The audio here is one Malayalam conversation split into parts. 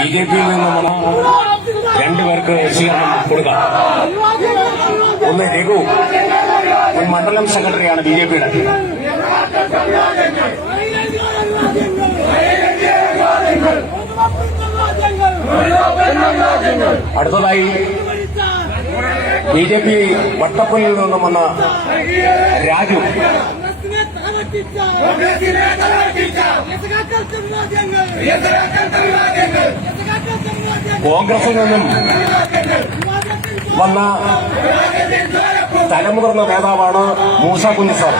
ബിജെപിയിൽ നിന്നുമുള്ള രണ്ടുപേർക്ക് സ്വീകരണം കൊടുക്കാം. ഒന്ന് രഘു, മുൻ മണ്ഡലം സെക്രട്ടറിയാണ് ബിജെപിയുടെ. അടുത്തതായി ബിജെപി വട്ടപ്പള്ളിയിൽ നിന്നും വന്ന രാജു. കോൺഗ്രസിൽ നിന്നും വന്ന തലമുതിർന്ന നേതാവാണ് മൂസ കുഞ്ഞി സാർ.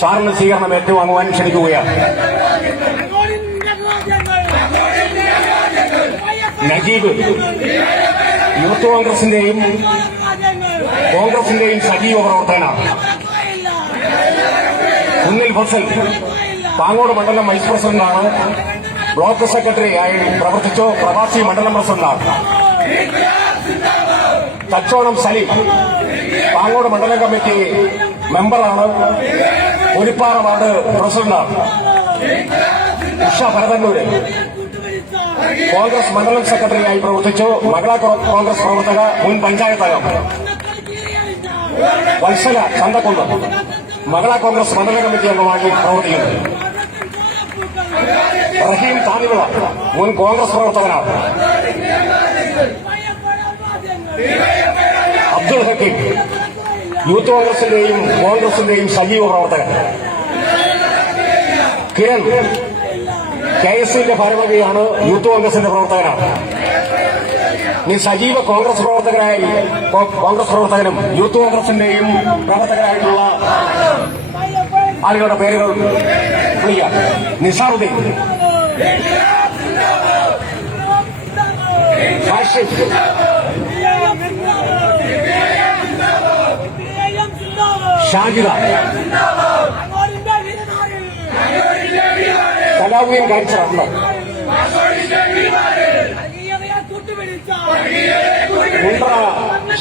സാറിന് സ്വീകരണം ഏറ്റുവാങ്ങുവാൻ ക്ഷണിക്കുകയാണ്. നജീബ് യൂത്ത് കോൺഗ്രസിന്റെയും സജീവ പ്രവർത്തകനാണ്. കുന്നിൽ ഫസൽ പാങ്ങോട് മണ്ഡലം വൈസ് പ്രസിഡന്റാണ്. ബ്ലോക്ക് സെക്രട്ടറി ആയി പ്രവർത്തിച്ചു. പ്രവാസി മണ്ഡലം പ്രസിഡന്റാണ്. തച്ചോണം സലീം പാങ്ങോട് മണ്ഡലം കമ്മിറ്റി മെമ്പറാണ്. ഒലിപ്പാറ വാർഡ് പ്രസിഡന്റാണ്. ഉഷ ഭരതന്നൂര് കോൺഗ്രസ് മണ്ഡലം സെക്രട്ടറിയായി പ്രവർത്തിച്ചു. മകള കോൺഗ്രസ് പ്രവർത്തക, മുൻ പഞ്ചായത്ത് അംഗം. വത്സല ചന്തക്കുന്ന് മകള കോൺഗ്രസ് മണ്ഡല കമ്മിറ്റി അംഗമായി പ്രവർത്തിക്കുന്നു. റഹീം താനിവിള മുൻ കോൺഗ്രസ് പ്രവർത്തകനാണ്. അബ്ദുൽ ഹക്കീം യൂത്ത് കോൺഗ്രസിന്റെയും സജീവ പ്രവർത്തകൻ. കിരൺ KSന്റെ ഭാരവാഹിയാണ്. യൂത്ത് കോൺഗ്രസിന്റെ പ്രവർത്തകനാണ്. ഇനി സജീവ കോൺഗ്രസ് പ്രവർത്തകനും യൂത്ത് കോൺഗ്രസിന്റെയും പ്രവർത്തകരായിട്ടുള്ള ആളുകളുടെ പേരുകൾ വിളിക്കാം. നിസാറുദ്ദീൻ, ഷാജിദ, സലാവുദ്ദീൻ കാഴ്ച,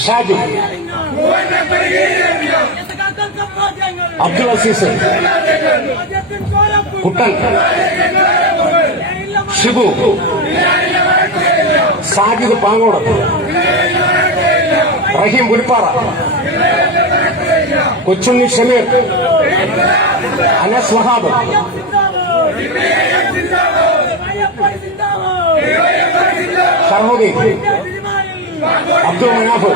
ഷാജു, അബ്ദുൽ അസീസ്, കുട്ടൻ, ഷിബു, സാജിദ് പാങ്ങോട്, റഹീം പുലിപ്പാറ, കൊച്ചുണ്ണി ഷമീർ, അനസ് വഹാബ്, ഷർമുദ്ദീൻ, അബ്ദുൽ മനാഫ്,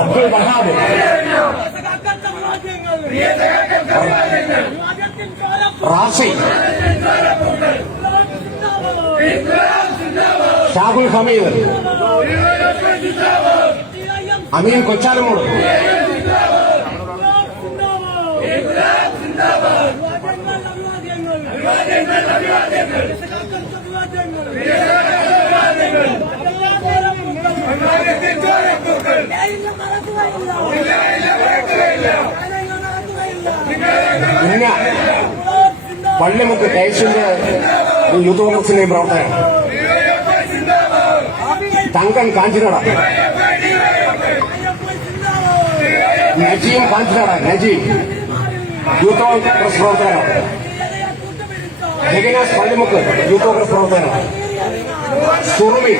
അബ്ദുൽ വഹാബ്, റാസി, ഷാഹുൽ ഹമീദ്, അമീൻ കൊച്ചാലമൂട്, പിന്നെ പള്ളിമുക്ക് കേസിന്റെ യൂത്ത് കോൺഗ്രസിന്റെയും പ്രവർത്തകൻ. തങ്കൻ കാഞ്ചിനാട, നജീം കാഞ്ചിനാട, നജീം യൂത്ത് കോൺഗ്രസ് പ്രവർത്തകനാണ്. ജഗന്നാഥ് പള്ളിമുക്ക് യൂത്ത് കോൺഗ്രസ് പ്രവർത്തകനാണ്. സുറുമി,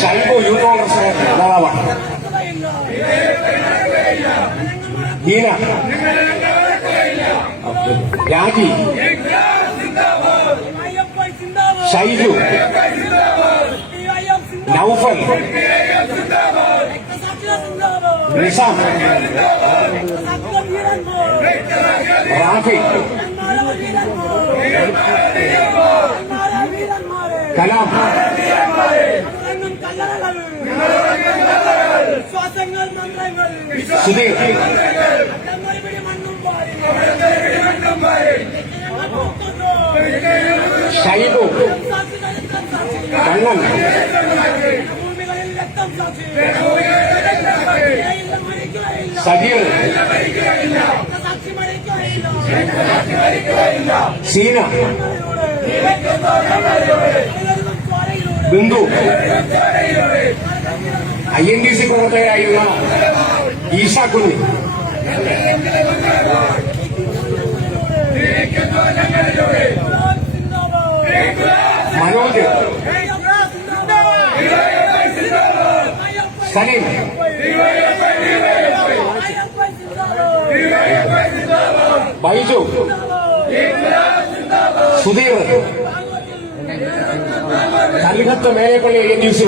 ഷൈബു യൂത്ത് കോൺഗ്രസ് നേതാവാണ്. ദീന, രാജി, ഷൈജു, നൌഫൽ, നിസാം, റാഫി, കലാം, സുധീർ, ഷൈബു, കണ്ണൻ, സജീർ, സീന, ബിന്ദു, INTC പ്രവർത്തകരായിരുന്ന ഈശ കുഞ്ഞ്, മനോജ്, സലീം, ബൈജു, സുധീർ, കലിഹത്ത് മേലേപ്പള്ളി INTC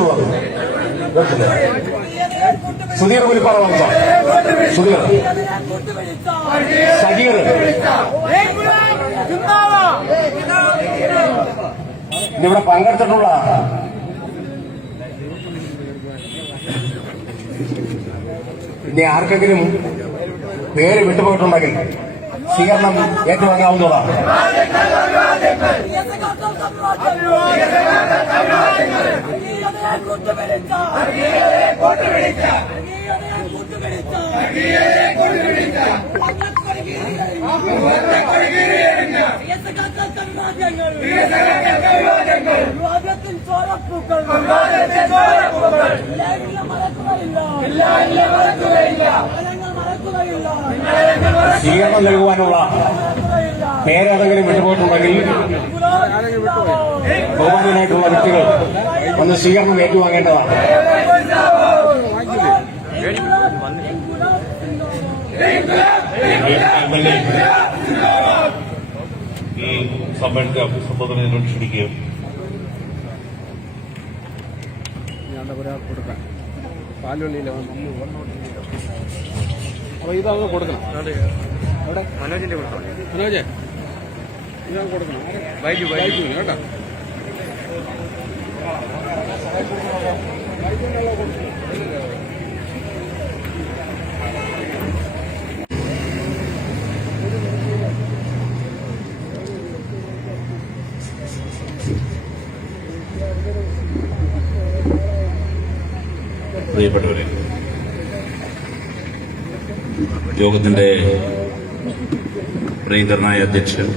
സുധീർ പുലിപ്പാറ വംശ, സുധീർ, സജീർ, ഇതിവിടെ പങ്കെടുത്തിട്ടുള്ള ഇനി ആർക്കെങ്കിലും പേര് വിട്ടുപോയിട്ടുണ്ടെങ്കിൽ സ്വീകരണം ഏറ്റുവാങ്ങാവുന്നതാണ്. സ്വീകരണം നൽകുവാനുള്ള പേരേതെങ്കിലും വിട്ടുപോയിട്ടുണ്ടെങ്കിൽ ബഹുമാനായിട്ടുള്ള വ്യക്തികൾ ഒന്ന് സ്വീകരണം ഏറ്റുവാങ്ങേണ്ടതാണ്. ഈ സമ്മേളനത്തെ അഭിസംബോധന ക്ഷണിക്കുകയും കൊടുക്കാം പാലുള്ളിയില്ല അപ്പോൾ ഇതങ്ങ് കൊടുക്കണം. അവിടെ മനോജിന്റെ കൊടുക്കണം. മനോജ് ഇതങ്ങ് കൊടുക്കണം. ബൈജു കേട്ടോ. പ്രിയപ്പെട്ടവരെ, യോഗത്തിന്റെ പ്രിയങ്കരനായ അധ്യക്ഷൻ,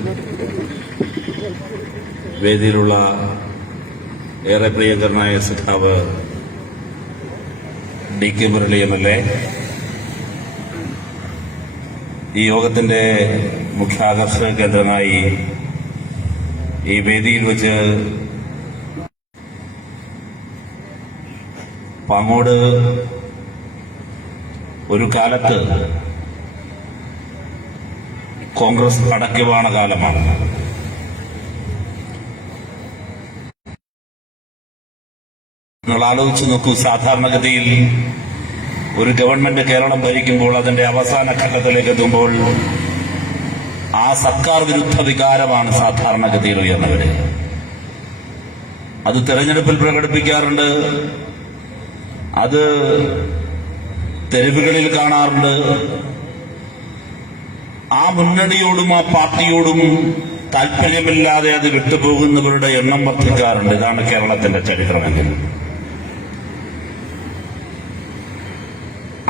വേദിയിലുള്ള ഏറെ പ്രിയങ്കരനായ സഖാവ് DK മുരളി MLA, ഈ യോഗത്തിന്റെ മുഖ്യാകർഷക കേന്ദ്രമായി ഈ വേദിയിൽ വെച്ച് പാങ്ങോട് ഒരു കാലത്ത് കോൺഗ്രസ് അടക്കിവാണ കാലമാണ്. നിങ്ങൾ ആലോചിച്ച് നോക്കൂ, സാധാരണഗതിയിൽ ഒരു ഗവൺമെന്റ് കേരളം ഭരിക്കുമ്പോൾ അതിന്റെ അവസാന ഘട്ടത്തിലേക്ക് എത്തുമ്പോൾ ആ സർക്കാർ വിരുദ്ധ വികാരമാണ് സാധാരണഗതിയിൽ ഉയർന്നു വരിക. അത് തെരഞ്ഞെടുപ്പിൽ പ്രകടിപ്പിക്കാറുണ്ട്, അത് തെരുവുകളിൽ കാണാറുണ്ട്. ആ മുന്നണിയോടും ആ പാർട്ടിയോടും താല്പര്യമില്ലാതെ അത് വിട്ടുപോകുന്നവരുടെ എണ്ണം വർദ്ധിക്കാറുണ്ട്. ഇതാണ് കേരളത്തിന്റെ ചരിത്രമെങ്കിൽ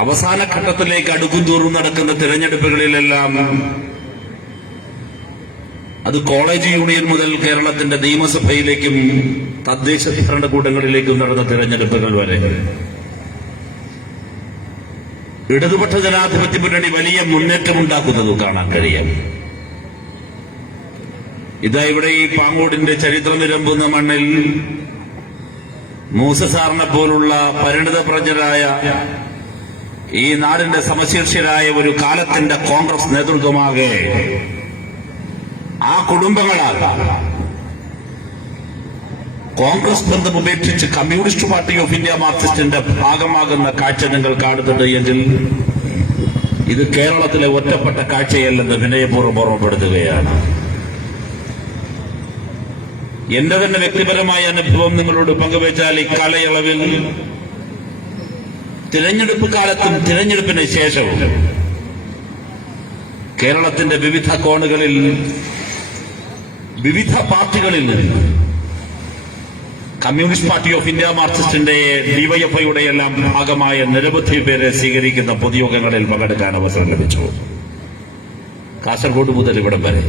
അവസാന ഘട്ടത്തിലേക്ക് അടുക്കുംതോറും നടക്കുന്ന തിരഞ്ഞെടുപ്പുകളിലെല്ലാം അത് കോളേജ് യൂണിയൻ മുതൽ കേരളത്തിന്റെ നിയമസഭയിലേക്കും തദ്ദേശ ഭരണകൂടങ്ങളിലേക്കും നടന്ന തിരഞ്ഞെടുപ്പുകൾ വരെ ഇടതുപക്ഷ ജനാധിപത്യ മുന്നണി വലിയ മുന്നേറ്റമുണ്ടാക്കുന്നത് കാണാൻ കഴിയാം. ഇതാ ഇവിടെ ഈ പാങ്ങോടിന്റെ ചരിത്രമിരമ്പുന്ന മണ്ണിൽ മൂസ സാറിനെ പോലുള്ള പരിണിതപ്രജ്ഞരായ ഈ നാടിന്റെ സമശീർഷരായ ഒരു കാലത്തിന്റെ കോൺഗ്രസ് നേതൃത്വമാകെ ആ കുടുംബങ്ങളാൽ കോൺഗ്രസ് ബന്ധം ഉപേക്ഷിച്ച് കമ്മ്യൂണിസ്റ്റ് പാർട്ടി ഓഫ് ഇന്ത്യ മാർക്സിസ്റ്റിന്റെ ഭാഗമാകുന്ന കാഴ്ച നിങ്ങൾ കാണുന്നുണ്ട് എങ്കിൽ ഇത് കേരളത്തിലെ ഒറ്റപ്പെട്ട കാഴ്ചയല്ലെന്ന് വിനയപൂർവ്വം ഓർമ്മപ്പെടുത്തുകയാണ്. എന്റെ തന്നെ വ്യക്തിപരമായ അനുഭവം നിങ്ങളോട് പങ്കുവച്ചാൽ ഈ കാലയളവിൽ തിരഞ്ഞെടുപ്പ് കാലത്തും തിരഞ്ഞെടുപ്പിന് ശേഷവും കേരളത്തിന്റെ വിവിധ കോണുകളിൽ വിവിധ പാർട്ടികളിൽ നിന്ന് കമ്മ്യൂണിസ്റ്റ് പാർട്ടി ഓഫ് ഇന്ത്യ മാർക്സിസ്റ്റിന്റെ ഡിവൈഎഫ്ഐയുടെ എല്ലാം ഭാഗമായ നിരവധി പേരെ സ്വീകരിക്കുന്ന പൊതുയോഗങ്ങളിൽ പങ്കെടുക്കാൻ അവസരം ലഭിച്ചു. കാസർഗോഡ് മുതൽ ഇവിടം വരെ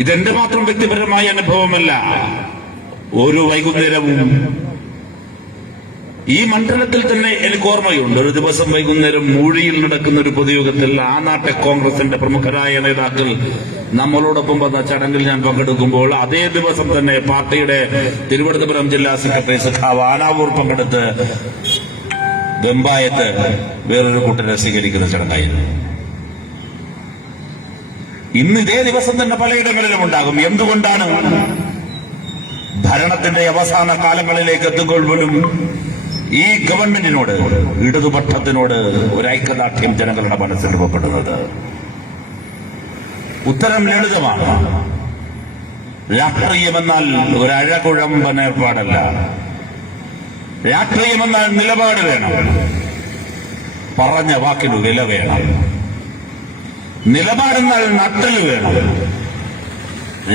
ഇതെന്റെ മാത്രം വ്യക്തിപരമായ അനുഭവമല്ല. ഓരോ വൈകുന്നേരവും ഈ മണ്ഡലത്തിൽ തന്നെ എനിക്ക് ഓർമ്മയുണ്ട്. ഒരു ദിവസം വൈകുന്നേരം മൂഴിയിൽ നടക്കുന്ന ഒരു പൊതുയോഗത്തിൽ ആ നാട്ടെ കോൺഗ്രസിന്റെ പ്രമുഖരായ നേതാക്കൾ നമ്മളോടൊപ്പം വന്ന ചടങ്ങിൽ ഞാൻ പങ്കെടുക്കുമ്പോൾ അതേ ദിവസം തന്നെ പാർട്ടിയുടെ തിരുവനന്തപുരം ജില്ലാ സെക്രട്ടറി സഖാവ് ആനാവൂർ പങ്കെടുത്ത് വെമ്പായത്ത് വേറൊരു കൂട്ടരെ സ്വീകരിക്കുന്ന ചടങ്ങായിരുന്നു. ഇന്ന് ഇതേ ദിവസം തന്നെ പലയിടങ്ങളിലും ഉണ്ടാകും. എന്തുകൊണ്ടാണ്? ഭരണത്തിന്റെ അവസാന കാലങ്ങളിലേക്ക് എത്തുമ്പോൾ പോലും ഈ ഗവൺമെന്റിനോട്, ഇടതുപക്ഷത്തിനോട് ഒരു ഐക്യദാർഢ്യം ജനങ്ങളുടെ മനസ്സിൽ രൂപപ്പെടുന്നത്? ഉത്തരം ലളിതമാണ്. രാഷ്ട്രീയമെന്നാൽ ഒരു അഴകുഴമ്പൻ ഏർപ്പാടല്ല. രാഷ്ട്രീയമെന്നാൽ നിലപാട് വേണം, പറഞ്ഞ വാക്കിന് വില വേണം. നിലപാടെന്നാൽ നട്ടല് വേണം.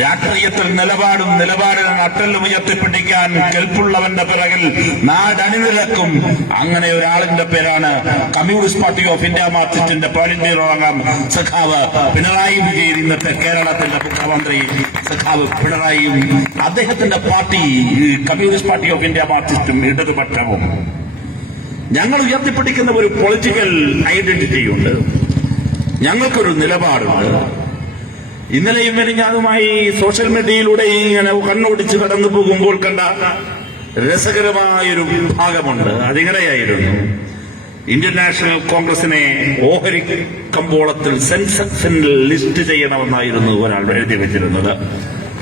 രാഷ്ട്രീയത്തിൽ നിലപാടിന് നട്ടല് ഉയർത്തിപ്പിടിക്കാൻ കെൽപ്പുള്ളവന്റെ പിറകിൽ നാടണിനിരക്കും. അങ്ങനെ ഒരാളിന്റെ പേരാണ് കമ്മ്യൂണിസ്റ്റ് പാർട്ടി ഓഫ് ഇന്ത്യ മാർക്സിസ്റ്റിന്റെ പോളിറ്റ് ബ്യൂറോ അംഗം സഖാവ് പിണറായി വിജയൻ. ഇന്നത്തെ കേരളത്തിന്റെ മുഖ്യമന്ത്രി സഖാവ് പിണറായിയും അദ്ദേഹത്തിന്റെ party communist party of India മാർക്സിസ്റ്റും ഇടതുപക്ഷവും ഞങ്ങൾ ഉയർത്തിപ്പിടിക്കുന്ന ഒരു പൊളിറ്റിക്കൽ ഐഡന്റിറ്റിയുണ്ട്. ഞങ്ങൾക്കൊരു നിലപാടുണ്ട്. ഇന്നലെയും ഞാനുമായി സോഷ്യൽ മീഡിയയിലൂടെ ഇങ്ങനെ കണ്ണോടിച്ച് കടന്നു പോകുമ്പോൾ കണ്ട രസകരമായൊരു ഭാഗമുണ്ട്. അതിങ്ങനെയായിരുന്നു: ഇന്ത്യൻ നാഷണൽ കോൺഗ്രസിനെ ഓഹരി കമ്പോളത്തിൽ സെൻസെക്സിൽ ലിസ്റ്റ് ചെയ്യണമെന്നായിരുന്നു ഒരാൾ എഴുതി വെച്ചിരുന്നത്.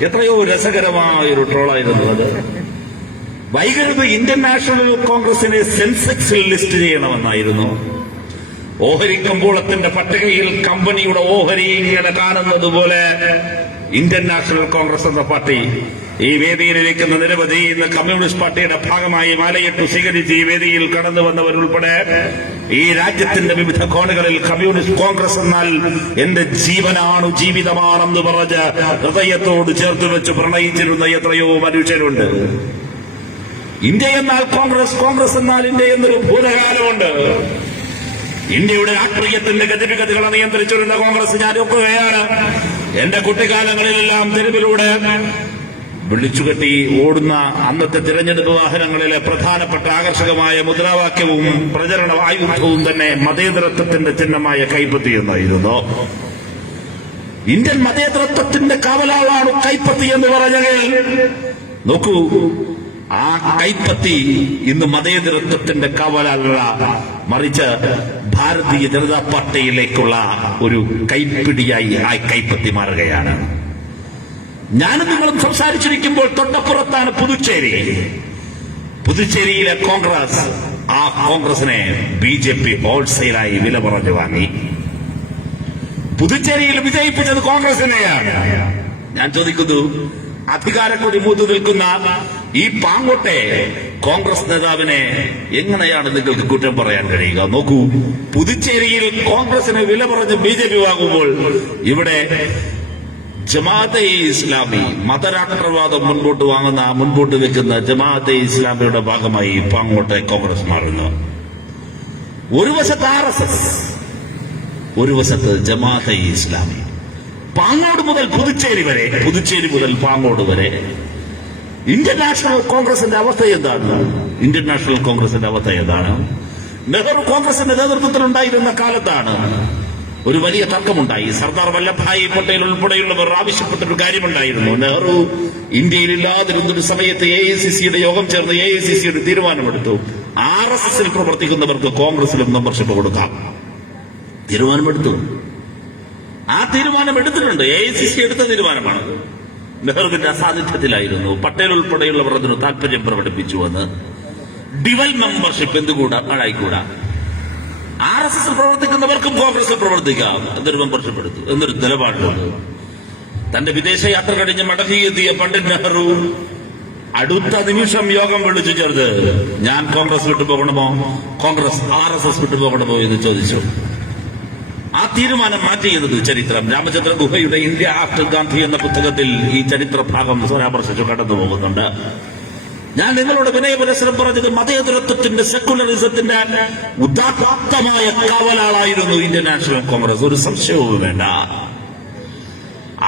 എത്രയോ രസകരമായൊരു ട്രോളായിരുന്നു അത്. വൈകരുത്, ഇന്ത്യൻ നാഷണൽ കോൺഗ്രസിനെ സെൻസെക്സിൽ ലിസ്റ്റ് ചെയ്യണമെന്നായിരുന്നു. ഓഹരി കമ്പോളത്തിന്റെ പട്ടികയിൽ കമ്പനിയുടെ ഓഹരി ഇങ്ങനെ കാണുന്നത് പോലെ ഇന്ത്യൻ നാഷണൽ കോൺഗ്രസ് എന്ന പാർട്ടി ഈ വേദിയിലിരിക്കുന്ന നിരവധി ഇന്ന് കമ്മ്യൂണിസ്റ്റ് പാർട്ടിയുടെ ഭാഗമായി മാലയിട്ടു സ്വീകരിച്ച് ഈ വേദിയിൽ കടന്നു വന്നവരുൾപ്പെടെ ഈ രാജ്യത്തിന്റെ വിവിധ കോണുകളിൽ കമ്മ്യൂണിസ്റ്റ് കോൺഗ്രസ് എന്നാൽ എന്റെ ജീവനാണു, ജീവിതമാണെന്ന് പറഞ്ഞ് ഹൃദയത്തോട് ചേർത്ത് വെച്ച് പ്രണയിച്ചിരുന്ന എത്രയോ മനുഷ്യരുണ്ട്. ഇന്ത്യ എന്നാൽ കോൺഗ്രസ്, കോൺഗ്രസ് എന്നാൽ ഇന്ത്യ എന്നൊരു ഭൂതകാലമുണ്ട്. ഇന്ത്യയുടെ രാഷ്ട്രീയത്തിന്റെ ഗതിവിഗതികളെ നിയന്ത്രിച്ചിരുന്ന കോൺഗ്രസ് ഞാൻ ഒക്കുകയാണ്. എന്റെ കുട്ടിക്കാലങ്ങളിലെല്ലാം തെരുവിലൂടെ വിളിച്ചുകെട്ടി ഓടുന്ന അന്നത്തെ തിരഞ്ഞെടുപ്പ് വാഹനങ്ങളിലെ പ്രധാനപ്പെട്ട ആകർഷകമായ മുദ്രാവാക്യവും പ്രചരണ ആയുധവും തന്നെ മതേതരത്വത്തിന്റെ ചിഹ്നമായ കൈപ്പത്തി എന്നായിരുന്നു. ഇന്ത്യൻ മതേതരത്വത്തിന്റെ കാവലാളാണ് കൈപ്പത്തി എന്ന് പറഞ്ഞെങ്കിൽ നോക്കൂ, ആ കൈപ്പത്തി ഇന്ന് മതേതരത്വത്തിന്റെ കാവലല്ല, മറിച്ച് ഭാരതീയ ജനതാ പാർട്ടിയിലേക്കുള്ള ഒരു കൈപ്പിടിയായി ആ കൈപ്പത്തി മാറുകയാണ്. ഞാനും നിങ്ങളും സംസാരിച്ചിരിക്കുമ്പോൾ തൊട്ടപ്പുറത്താണ് പുതുച്ചേരി. പുതുച്ചേരിയിലെ കോൺഗ്രസ്, ആ കോൺഗ്രസിനെ BJP ഹോൾസെയിലായി വില പറഞ്ഞു വാങ്ങി. പുതുച്ചേരിയിൽ വിജയിപ്പിച്ചത് കോൺഗ്രസിനെയാണ്. ഞാൻ ചോദിക്കുന്നു, അധികാരക്കൊടി മൂത്തു നിൽക്കുന്ന ഈ പാങ്ങോട്ടെ കോൺഗ്രസ് നേതാവിനെ എങ്ങനെയാണ് നിങ്ങൾക്ക് കുറ്റം പറയാൻ കഴിയുക? നോക്കൂ, പുതുച്ചേരിയിൽ കോൺഗ്രസിന് വില പറഞ്ഞ് BJP വാങ്ങുമ്പോൾ ഇവിടെ ജമാഅത്തെ ഇസ്ലാമി മതരാഷ്ട്രവാദം മുൻപോട്ട് വെക്കുന്ന ജമാഅത്തെ ഇസ്ലാമിയുടെ ഭാഗമായി പാങ്ങോട്ടെ കോൺഗ്രസ് മാറുന്നു. ഒരു വശത്ത് RSS, ഒരു വശത്ത് ജമാഅത്തെ ഇസ്ലാമി. പാങ്ങോട് മുതൽ പുതുച്ചേരി വരെ, പുതുച്ചേരി മുതൽ പാങ്ങോട് വരെ ഇന്ത്യൻ നാഷണൽ കോൺഗ്രസിന്റെ അവസ്ഥ എന്താണ്? ഇന്ത്യൻ നാഷണൽ കോൺഗ്രസിന്റെ അവസ്ഥ ഏതാണ്? നെഹ്റു കോൺഗ്രസിന്റെ നേതൃത്വത്തിലുണ്ടായിരുന്ന കാലത്താണ് ഒരു വലിയ തർക്കമുണ്ടായി. സർദാർ വല്ലഭായ് പട്ടേൽ ഉൾപ്പെടെയുള്ളവർ ആവശ്യപ്പെട്ടൊരു കാര്യമുണ്ടായിരുന്നു. നെഹ്റു ഇന്ത്യയിലില്ലാതിരുന്നൊരു സമയത്ത് AICCയുടെ യോഗം ചേർന്ന് AICCയുടെ തീരുമാനമെടുത്തു, RSSൽ പ്രവർത്തിക്കുന്നവർക്ക് കോൺഗ്രസിലും മെമ്പർഷിപ്പ് കൊടുക്കാം. തീരുമാനമെടുത്തു. ആ തീരുമാനം എടുത്തിട്ടുണ്ട്. AICC എടുത്ത തീരുമാനമാണ്. നെഹ്റുവിന്റെ അസാന്നിധ്യത്തിലായിരുന്നു. പട്ടേൽ ഉൾപ്പെടെയുള്ളവർ അതിന് താല്പര്യം പ്രകടിപ്പിച്ചുവെന്ന്. Dual membership എന്തുകൂടാ ആയിക്കൂടാ. RSSൽ പ്രവർത്തിക്കുന്നവർക്കും കോൺഗ്രസിൽ പ്രവർത്തിക്കാം എന്നൊരു മെമ്പർഷിപ്പ് എടുത്തു, എന്നൊരു നിലപാടുണ്ട്. തന്റെ വിദേശയാത്ര കഴിഞ്ഞ് മടങ്ങിയെത്തിയ പണ്ഡിറ്റ് നെഹ്റു അടുത്ത നിമിഷം യോഗം വിളിച്ചു ചേർത്ത്, ഞാൻ കോൺഗ്രസ് വിട്ടുപോകണമോ, കോൺഗ്രസ് RSS വിട്ടുപോകണമോ എന്ന് ചോദിച്ചു. ആ തീരുമാനം മാറ്റിയെന്നത് ചരിത്രം. രാമചന്ദ്ര ഗുഹയുടെ ഇന്ത്യ ആഫ്റ്റർ ഗാന്ധി എന്ന പുസ്തകത്തിൽ ഈ ചരിത്ര ഭാഗം പരാമർശിച്ചു കടന്നു പോകുന്നുണ്ട്. ഞാൻ നിങ്ങളോട് വിനയപുരസ്സരം പറഞ്ഞത് മതേതരത്വത്തിന്റെ, സെക്കുലറിസത്തിന്റെ ഉദാത്തമായ കാവലാളായിരുന്നു ഇന്ത്യൻ നാഷണൽ കോൺഗ്രസ്. ഒരു സംശയവും വേണ്ട.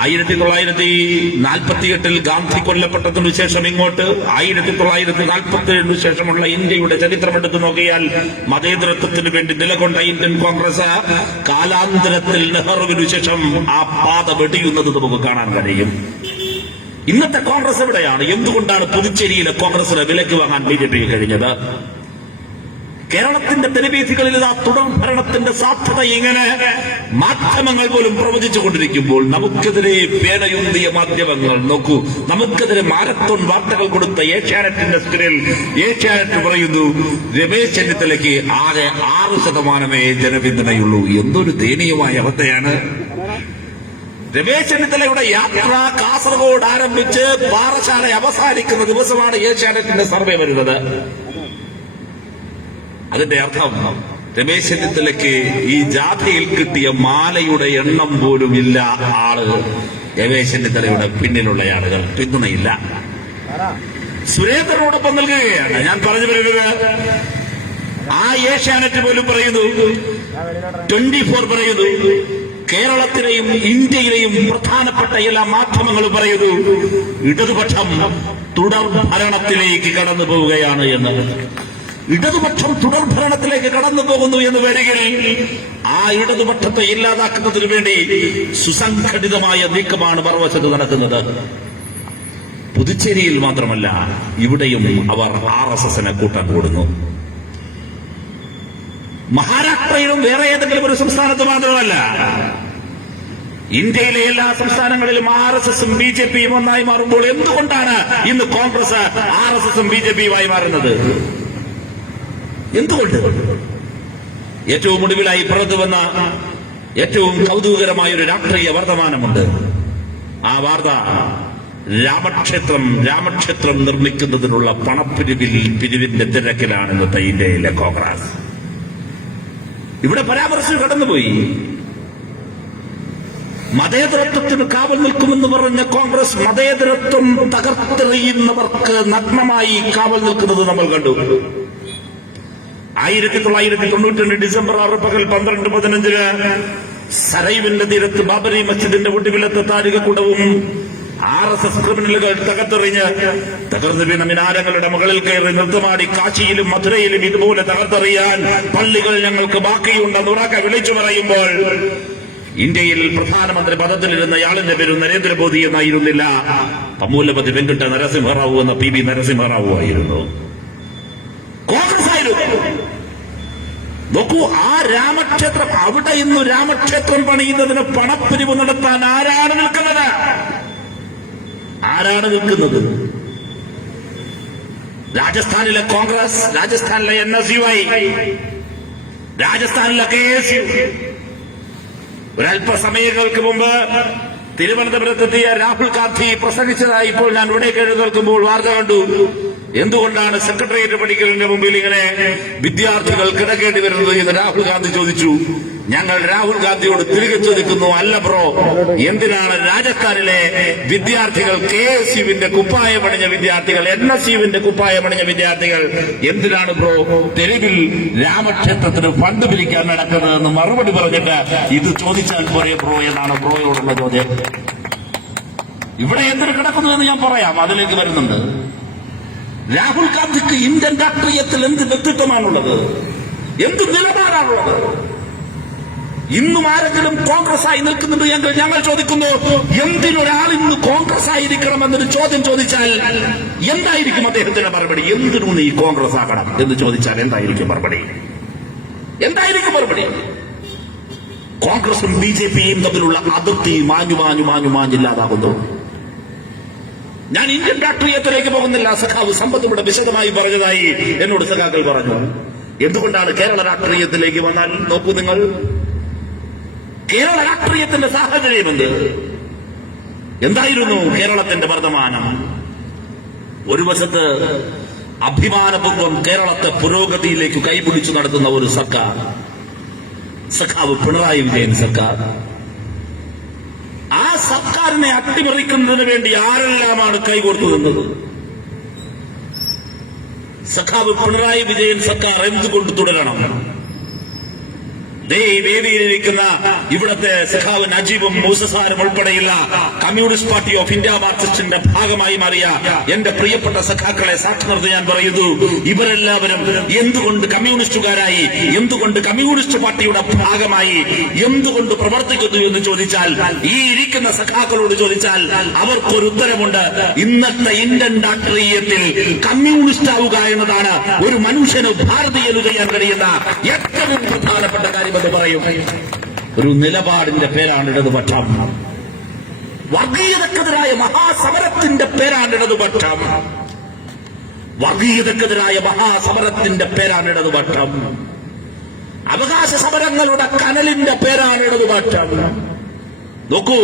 1948 ഗാന്ധി കൊല്ലപ്പെട്ടതിനു ശേഷം ഇങ്ങോട്ട് 1947 ശേഷമുള്ള ഇന്ത്യയുടെ ചരിത്രമെടുത്തു നോക്കിയാൽ മതേതരത്വത്തിനു വേണ്ടി നിലകൊണ്ട ഇന്ത്യൻ കോൺഗ്രസ് കാലാന്തരത്തിൽ നെഹ്റുവിനു ശേഷം ആ പാത വെടിയുന്നത് നമുക്ക് കാണാൻ കഴിയും. ഇന്നത്തെ കോൺഗ്രസ് എവിടെയാണ്? എന്തുകൊണ്ടാണ് പുതുച്ചേരിയിലെ കോൺഗ്രസിനെ വിലക്ക് വാങ്ങാൻ BJP കഴിഞ്ഞത്? കേരളത്തിന്റെ തെരുവീഥികളിൽ ആ തുടർ ഭരണത്തിന്റെ സാധ്യത എങ്ങനെ മാധ്യമങ്ങൾ പോലും പ്രവചിച്ചുകൊണ്ടിരിക്കുമ്പോൾ നമുക്കെതിരെ പേനയുന്തിയ മാധ്യമങ്ങൾ നോക്കൂ. നമുക്കെതിരെ മാരത്തോൺ വാർത്തകൾ കൊടുത്ത ഏഷ്യാനെറ്റിന്റെ സ്ക്രീനിൽ ഏഷ്യാനെറ്റ് പറയുന്നു രമേശ് ചെന്നിത്തലയ്ക്ക് ആകെ 6% ജനപിന്തുണയുള്ളൂ. എന്തൊരു ദയനീയമായ അവസ്ഥയാണ്. രമേശ് ചെന്നിത്തലയുടെ യാത്ര കാസർഗോഡ് ആരംഭിച്ച് പാറശാല അവസാനിക്കുന്ന ദിവസമാണ് ഏഷ്യാനെറ്റിന്റെ സർവേ വരുന്നത്. അതിന്റെ അർത്ഥം രമേശ് ചെന്നിത്തലയ്ക്ക് ഈ ജാഥയിൽ കിട്ടിയ മാലയുടെ എണ്ണം പോലും ഇല്ല. ആളുകൾ രമേശ് ചെന്നിത്തലയുടെ പിന്നിലുള്ള ആളുകൾ പിന്തുണയില്ല. സുരേന്ദ്രനോടൊപ്പം നൽകുകയാണ്. ഞാൻ പറഞ്ഞു വരുന്നത് ആ ഏഷ്യാനെറ്റ് പോലും പറയുന്നു, 24 പറയുന്നു, കേരളത്തിലെയും ഇന്ത്യയിലെയും പ്രധാനപ്പെട്ട എല്ലാ മാധ്യമങ്ങളും പറയുന്നു ഇടതുപക്ഷം തുടർ ഭരണത്തിലേക്ക് കടന്നു പോവുകയാണ് എന്ന്. ഇടതുപക്ഷം തുടർ ഭരണത്തിലേക്ക് കടന്നു പോകുന്നു എന്ന് വരികയിൽ ആ ഇടതുപക്ഷത്തെ ഇല്ലാതാക്കുന്നതിനു വേണ്ടി സുസംഘടിതമായ നീക്കമാണ് മറുവശത്ത് നടക്കുന്നത്. പുതുച്ചേരിയിൽ മാത്രമല്ല, ഇവിടെയും അവർ RSSനെ കൂട്ടാൻ കൂടുന്നു. മഹാരാഷ്ട്രയിലും വേറെ ഏതെങ്കിലും ഒരു സംസ്ഥാനത്ത് മാത്രമല്ല, ഇന്ത്യയിലെ എല്ലാ സംസ്ഥാനങ്ങളിലും RSSും BJPയും ഒന്നായി മാറുമ്പോൾ എന്തുകൊണ്ടാണ് ഇന്ന് കോൺഗ്രസ് RSSും BJPയുമായി മാറുന്നത്? എന്തുകൊണ്ട്? ഏറ്റവും ഒടുവിലായി പുറത്തു വന്ന ഏറ്റവും കൗതുകകരമായ ഒരു രാഷ്ട്രീയ വർത്തമാനമുണ്ട്. ആ വാർത്ത രാമക്ഷേത്രം നിർമ്മിക്കുന്നതിനുള്ള പിരിവിന്റെ തിരക്കിലാണ് ഇന്നത്തെ ഇന്ത്യയിലെ കോൺഗ്രസ്. ഇവിടെ പരാമർശം കടന്നുപോയി. മതേതരത്വത്തിന് കാവൽ നിൽക്കുമെന്ന് പറഞ്ഞ കോൺഗ്രസ് മതേതരത്വം തകർത്തെറിയുന്നവർക്ക് നഗ്നമായി കാവൽ നിൽക്കുന്നത് നമ്മൾ കണ്ടു. 1992 ഡിസംബർ 6 പകൽ 12:15 സരൈവിന്റെ തീരത്ത് ബാബരി മസ്ജിദിന്റെ ഒടുവിലത്തെ താരികക്കുടവും RSS ക്രിമിനലുകൾ തകർന്നു വീണ മിനാരങ്ങളുടെ മുകളിൽ കയറി നൃത്തമാടി കാശിയിലും മധുരയിലും ഇതുപോലെ തകർത്തെറിയാൻ പള്ളികൾ ഞങ്ങൾക്ക് ബാക്കിയുണ്ടെന്ന് ഉറക്കെ വിളിച്ചു പറയുമ്പോൾ ഇന്ത്യയിൽ പ്രധാനമന്ത്രി പദത്തിലിരുന്ന ആളിന്റെ പേര് നരേന്ദ്രമോദി എന്നായിരുന്നില്ല, തമൂലപതി വെങ്കിട്ട നരസിംഹറാവു എന്ന PV നരസിംഹറാവു ആയിരുന്നു. കോൺഗ്രസ് ആയിരുന്നു. നോക്കൂ, ആ രാമക്ഷേത്രം, അവിടെ ഇന്ന് രാമക്ഷേത്രം പണിയുന്നതിന് പണപ്പിരിവ് നടത്താൻ ആരാണ് നിൽക്കുന്നത്? രാജസ്ഥാനിലെ കോൺഗ്രസ്, രാജസ്ഥാനിലെ NSUI, രാജസ്ഥാനിലെ KSU. ഒരല്പസമയങ്ങൾക്ക് മുമ്പ് തിരുവനന്തപുരത്തെത്തിയ രാഹുൽ ഗാന്ധി പ്രസംഗിച്ചതായി ഇപ്പോൾ ഞാൻ ഇവിടേക്ക് എഴുന്നേൽക്കുമ്പോൾ വാർത്ത കണ്ടു. എന്തുകൊണ്ടാണ് സെക്രട്ടേറിയറ്റ് പടിക്കലിന്റെ മുമ്പിൽ ഇങ്ങനെ വിദ്യാർത്ഥികൾ കിടക്കേണ്ടി വരുന്നത് എന്ന് രാഹുൽ ഗാന്ധി ചോദിച്ചു. ഞങ്ങൾ രാഹുൽ ഗാന്ധിയോട് തിരികെ ചോദിക്കുന്നു, അല്ല ബ്രോ, എന്തിനാണ് രാജസ്ഥാനിലെ വിദ്യാർത്ഥികൾ, KSUവിന്റെ കുപ്പായമണിഞ്ഞ വിദ്യാർത്ഥികൾ, NSUവിന്റെ കുപ്പായമണിഞ്ഞ വിദ്യാർത്ഥികൾ എന്തിനാണ് ബ്രോ തെരുവിൽ രാമക്ഷേത്രത്തിന് ഫണ്ട് പിരിക്കാൻ നടക്കുന്നതെന്ന് മറുപടി പറഞ്ഞിട്ട് ഇത് ചോദിച്ചാൽ പോരെ ബ്രോ എന്നാണ് ബ്രോയോടുള്ള ചോദ്യം. ഇവിടെ എന്തിനു കിടക്കുന്നു എന്ന് ഞാൻ പറയാം, അതിലേക്ക് വരുന്നുണ്ട്. രാഹുൽ ഗാന്ധിക്ക് ഇന്ത്യൻ രാഷ്ട്രീയത്തിൽ എന്ത് വ്യക്തിത്വമാണുള്ളത്? എന്ത് നിലപാടാണുള്ളത്? ഇന്നും ആരെങ്കിലും കോൺഗ്രസ് ആയി നിൽക്കുന്നുണ്ട് എങ്കിൽ ഞങ്ങൾ ചോദിക്കുന്നു, എന്തിനൊരാൾ ഇന്ന് കോൺഗ്രസ് ആയിരിക്കണം എന്നൊരു ചോദ്യം ചോദിച്ചാൽ എന്തായിരിക്കും അദ്ദേഹത്തിന്റെ മറുപടി? എന്തിനു നീ കോൺഗ്രസ് ആകണം എന്ന് ചോദിച്ചാൽ എന്തായിരിക്കും മറുപടി? കോൺഗ്രസും BJPയും തമ്മിലുള്ള അതിർത്തി മാഞ്ഞില്ലാതാകുന്നു. ഞാൻ ഇന്ത്യൻ രാഷ്ട്രീയത്തിലേക്ക് പോകുന്നില്ല. സഖാവ് സമ്പത്ത് ഇവിടെ വിശദമായി പറഞ്ഞതായി എന്നോട് സഖാക്കൾ പറഞ്ഞു. എന്തുകൊണ്ടാണ് കേരള രാഷ്ട്രീയത്തിലേക്ക് വന്നാൽ നോക്കൂ നിങ്ങൾ, കേരള രാഷ്ട്രീയത്തിന്റെ സാഹചര്യമുണ്ട്. എന്തായിരുന്നു കേരളത്തിന്റെ വർത്തമാനം? ഒരു വശത്ത് അഭിമാനപൂർവ്വം കേരളത്തെ പുരോഗതിയിലേക്ക് കൈപിടിച്ചു നടത്തുന്ന ഒരു സർക്കാർ, സഖാവ് പിണറായി വിജയൻ സർക്കാർ. ആ സർക്കാരിനെ അട്ടിമറിക്കുന്നതിന് വേണ്ടി ആരെല്ലാമാണ് കൈകോർത്തു നിന്നത്? സഖാവ് പിണറായി വിജയൻ സർക്കാർ എന്തുകൊണ്ട് തുടരണം? വേദിയിലിരിക്കുന്ന ഇവിടത്തെ സഖാവ് നജീബും മൂസസാരും ഉൾപ്പെടെയുള്ള കമ്മ്യൂണിസ്റ്റ് പാർട്ടി ഓഫ് ഇന്ത്യ മാർക്സിസ്റ്റിന്റെ ഭാഗമായി മാറിയ എന്റെ പ്രിയപ്പെട്ട സഖാക്കളെ സാക്ഷി നിർത്തി ഞാൻ പറയുന്നു, ഇവരെല്ലാവരും എന്തുകൊണ്ട് കമ്മ്യൂണിസ്റ്റുകാരായി, എന്തുകൊണ്ട് കമ്മ്യൂണിസ്റ്റ് പാർട്ടിയുടെ ഭാഗമായി എന്തുകൊണ്ട് പ്രവർത്തിക്കുന്നു എന്ന് ചോദിച്ചാൽ, ഈ ഇരിക്കുന്ന സഖാക്കളോട് ചോദിച്ചാൽ അവർക്കൊരു ഉത്തരമുണ്ട്. ഇന്നത്തെ ഇന്ത്യൻ രാഷ്ട്രീയത്തിൽ കമ്മ്യൂണിസ്റ്റ് ആവുക എന്നതാണ് ഒരു മനുഷ്യന് ഭാരതീയന് ചെയ്യാൻ കഴിയുന്ന ഏറ്റവും പ്രധാനപ്പെട്ട കാര്യം എന്ന് പറയും. ഒരു നിലപാടിന്റെ പേരാണ് ഇടതുപക്ഷം. വർഗീയതക്കെതിരായ മഹാസമരത്തിന്റെ പേരാണ് ഇടതുപക്ഷം. വർഗീയതക്കെതിരായ മഹാസമരത്തിന്റെ പേരാണ് ഇടതുപക്ഷം. അവകാശ സമരങ്ങളുടെ കനലിന്റെ പേരാണ് ഇടതുപക്ഷം. നോക്കൂ,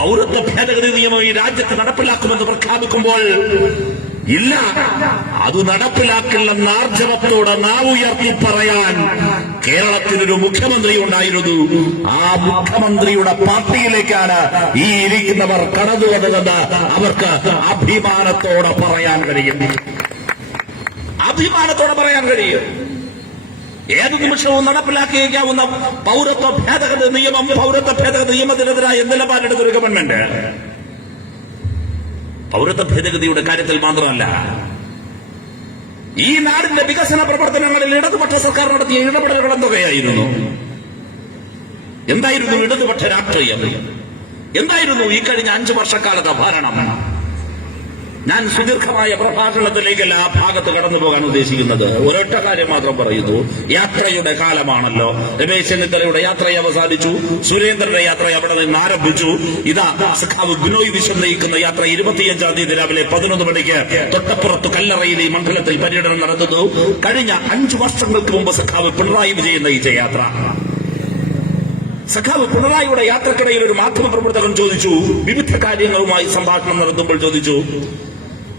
പൗരത്വ ഭേദഗതി നിയമം ഈ രാജ്യത്ത് നടപ്പിലാക്കുമെന്ന് പ്രഖ്യാപിക്കുമ്പോൾ ഇല്ല, അത് നടപ്പിലാക്കില്ലെന്ന ആർജവത്തോടെ നാവുയർത്തി പറയാൻ കേരളത്തിനൊരു മുഖ്യമന്ത്രി ഉണ്ടായിരുന്നു. ആ മുഖ്യമന്ത്രിയുടെ പാർട്ടിയിലേക്കാണ് ഈ ഇരിക്കുന്നവർ കടന്നു വന്നതെന്ന് അവർക്ക് അഭിമാനത്തോടെ പറയാൻ കഴിയും. അഭിമാനത്തോടെ പറയാൻ കഴിയും. ഏത് നിമിഷവും നടപ്പിലാക്കിയേക്കാവുന്ന പൗരത്വ ഭേദഗതി നിയമത്തിനെതിരായ നിലപാടെടുത്ത ഒരു ഗവൺമെന്റ് പൗരത്വ ഭേദഗതിയുടെ കാര്യത്തിൽ മാത്രമല്ല, ഈ നാടിന്റെ വികസന പ്രവർത്തനങ്ങളിൽ ഇടതുപക്ഷ സർക്കാർ നടത്തിയ ഇടപെടലുകൾ എന്തൊക്കെയായിരുന്നു? എന്തായിരുന്നു ഇടതുപക്ഷ രാഷ്ട്രീയം? എന്തായിരുന്നു ഈ കഴിഞ്ഞ 5 വർഷക്കാലത്തെ ഭരണം? ഞാൻ സുദീർഘമായ പ്രഭാഷണത്തിലേക്കല്ല ആ ഭാഗത്ത് കടന്നു പോകാൻ ഉദ്ദേശിക്കുന്നത്. ഒരൊറ്റ കാര്യം മാത്രം പറയുന്നു. യാത്രയുടെ കാലമാണല്ലോ. രമേശ് ചെന്നിത്തലയുടെ യാത്ര അവസാനിച്ചു. സുരേന്ദ്രന്റെ യാത്ര അവിടെ നിന്ന് ആരംഭിച്ചു. ഇതാ സഖാവ് ബിനോയ് വിശ്വം നയിക്കുന്ന യാത്ര 25-ാം തീയതി രാവിലെ 11 മണിക്ക് തൊട്ടപ്പുറത്ത് കല്ലറയിൽ ഈ മണ്ഡലത്തിൽ പര്യടനം നടത്തുന്നു. കഴിഞ്ഞ 5 വർഷങ്ങൾക്ക് മുമ്പ് സഖാവ് പിണറായി വിജയൻ നയിച്ച യാത്ര. സഖാവ് പിണറായിയുടെ യാത്രക്കിടയിൽ ഒരു മാധ്യമപ്രവർത്തകൻ ചോദിച്ചു, വിവിധ കാര്യങ്ങളുമായി സംഭാഷണം നടത്തുമ്പോൾ ചോദിച്ചു,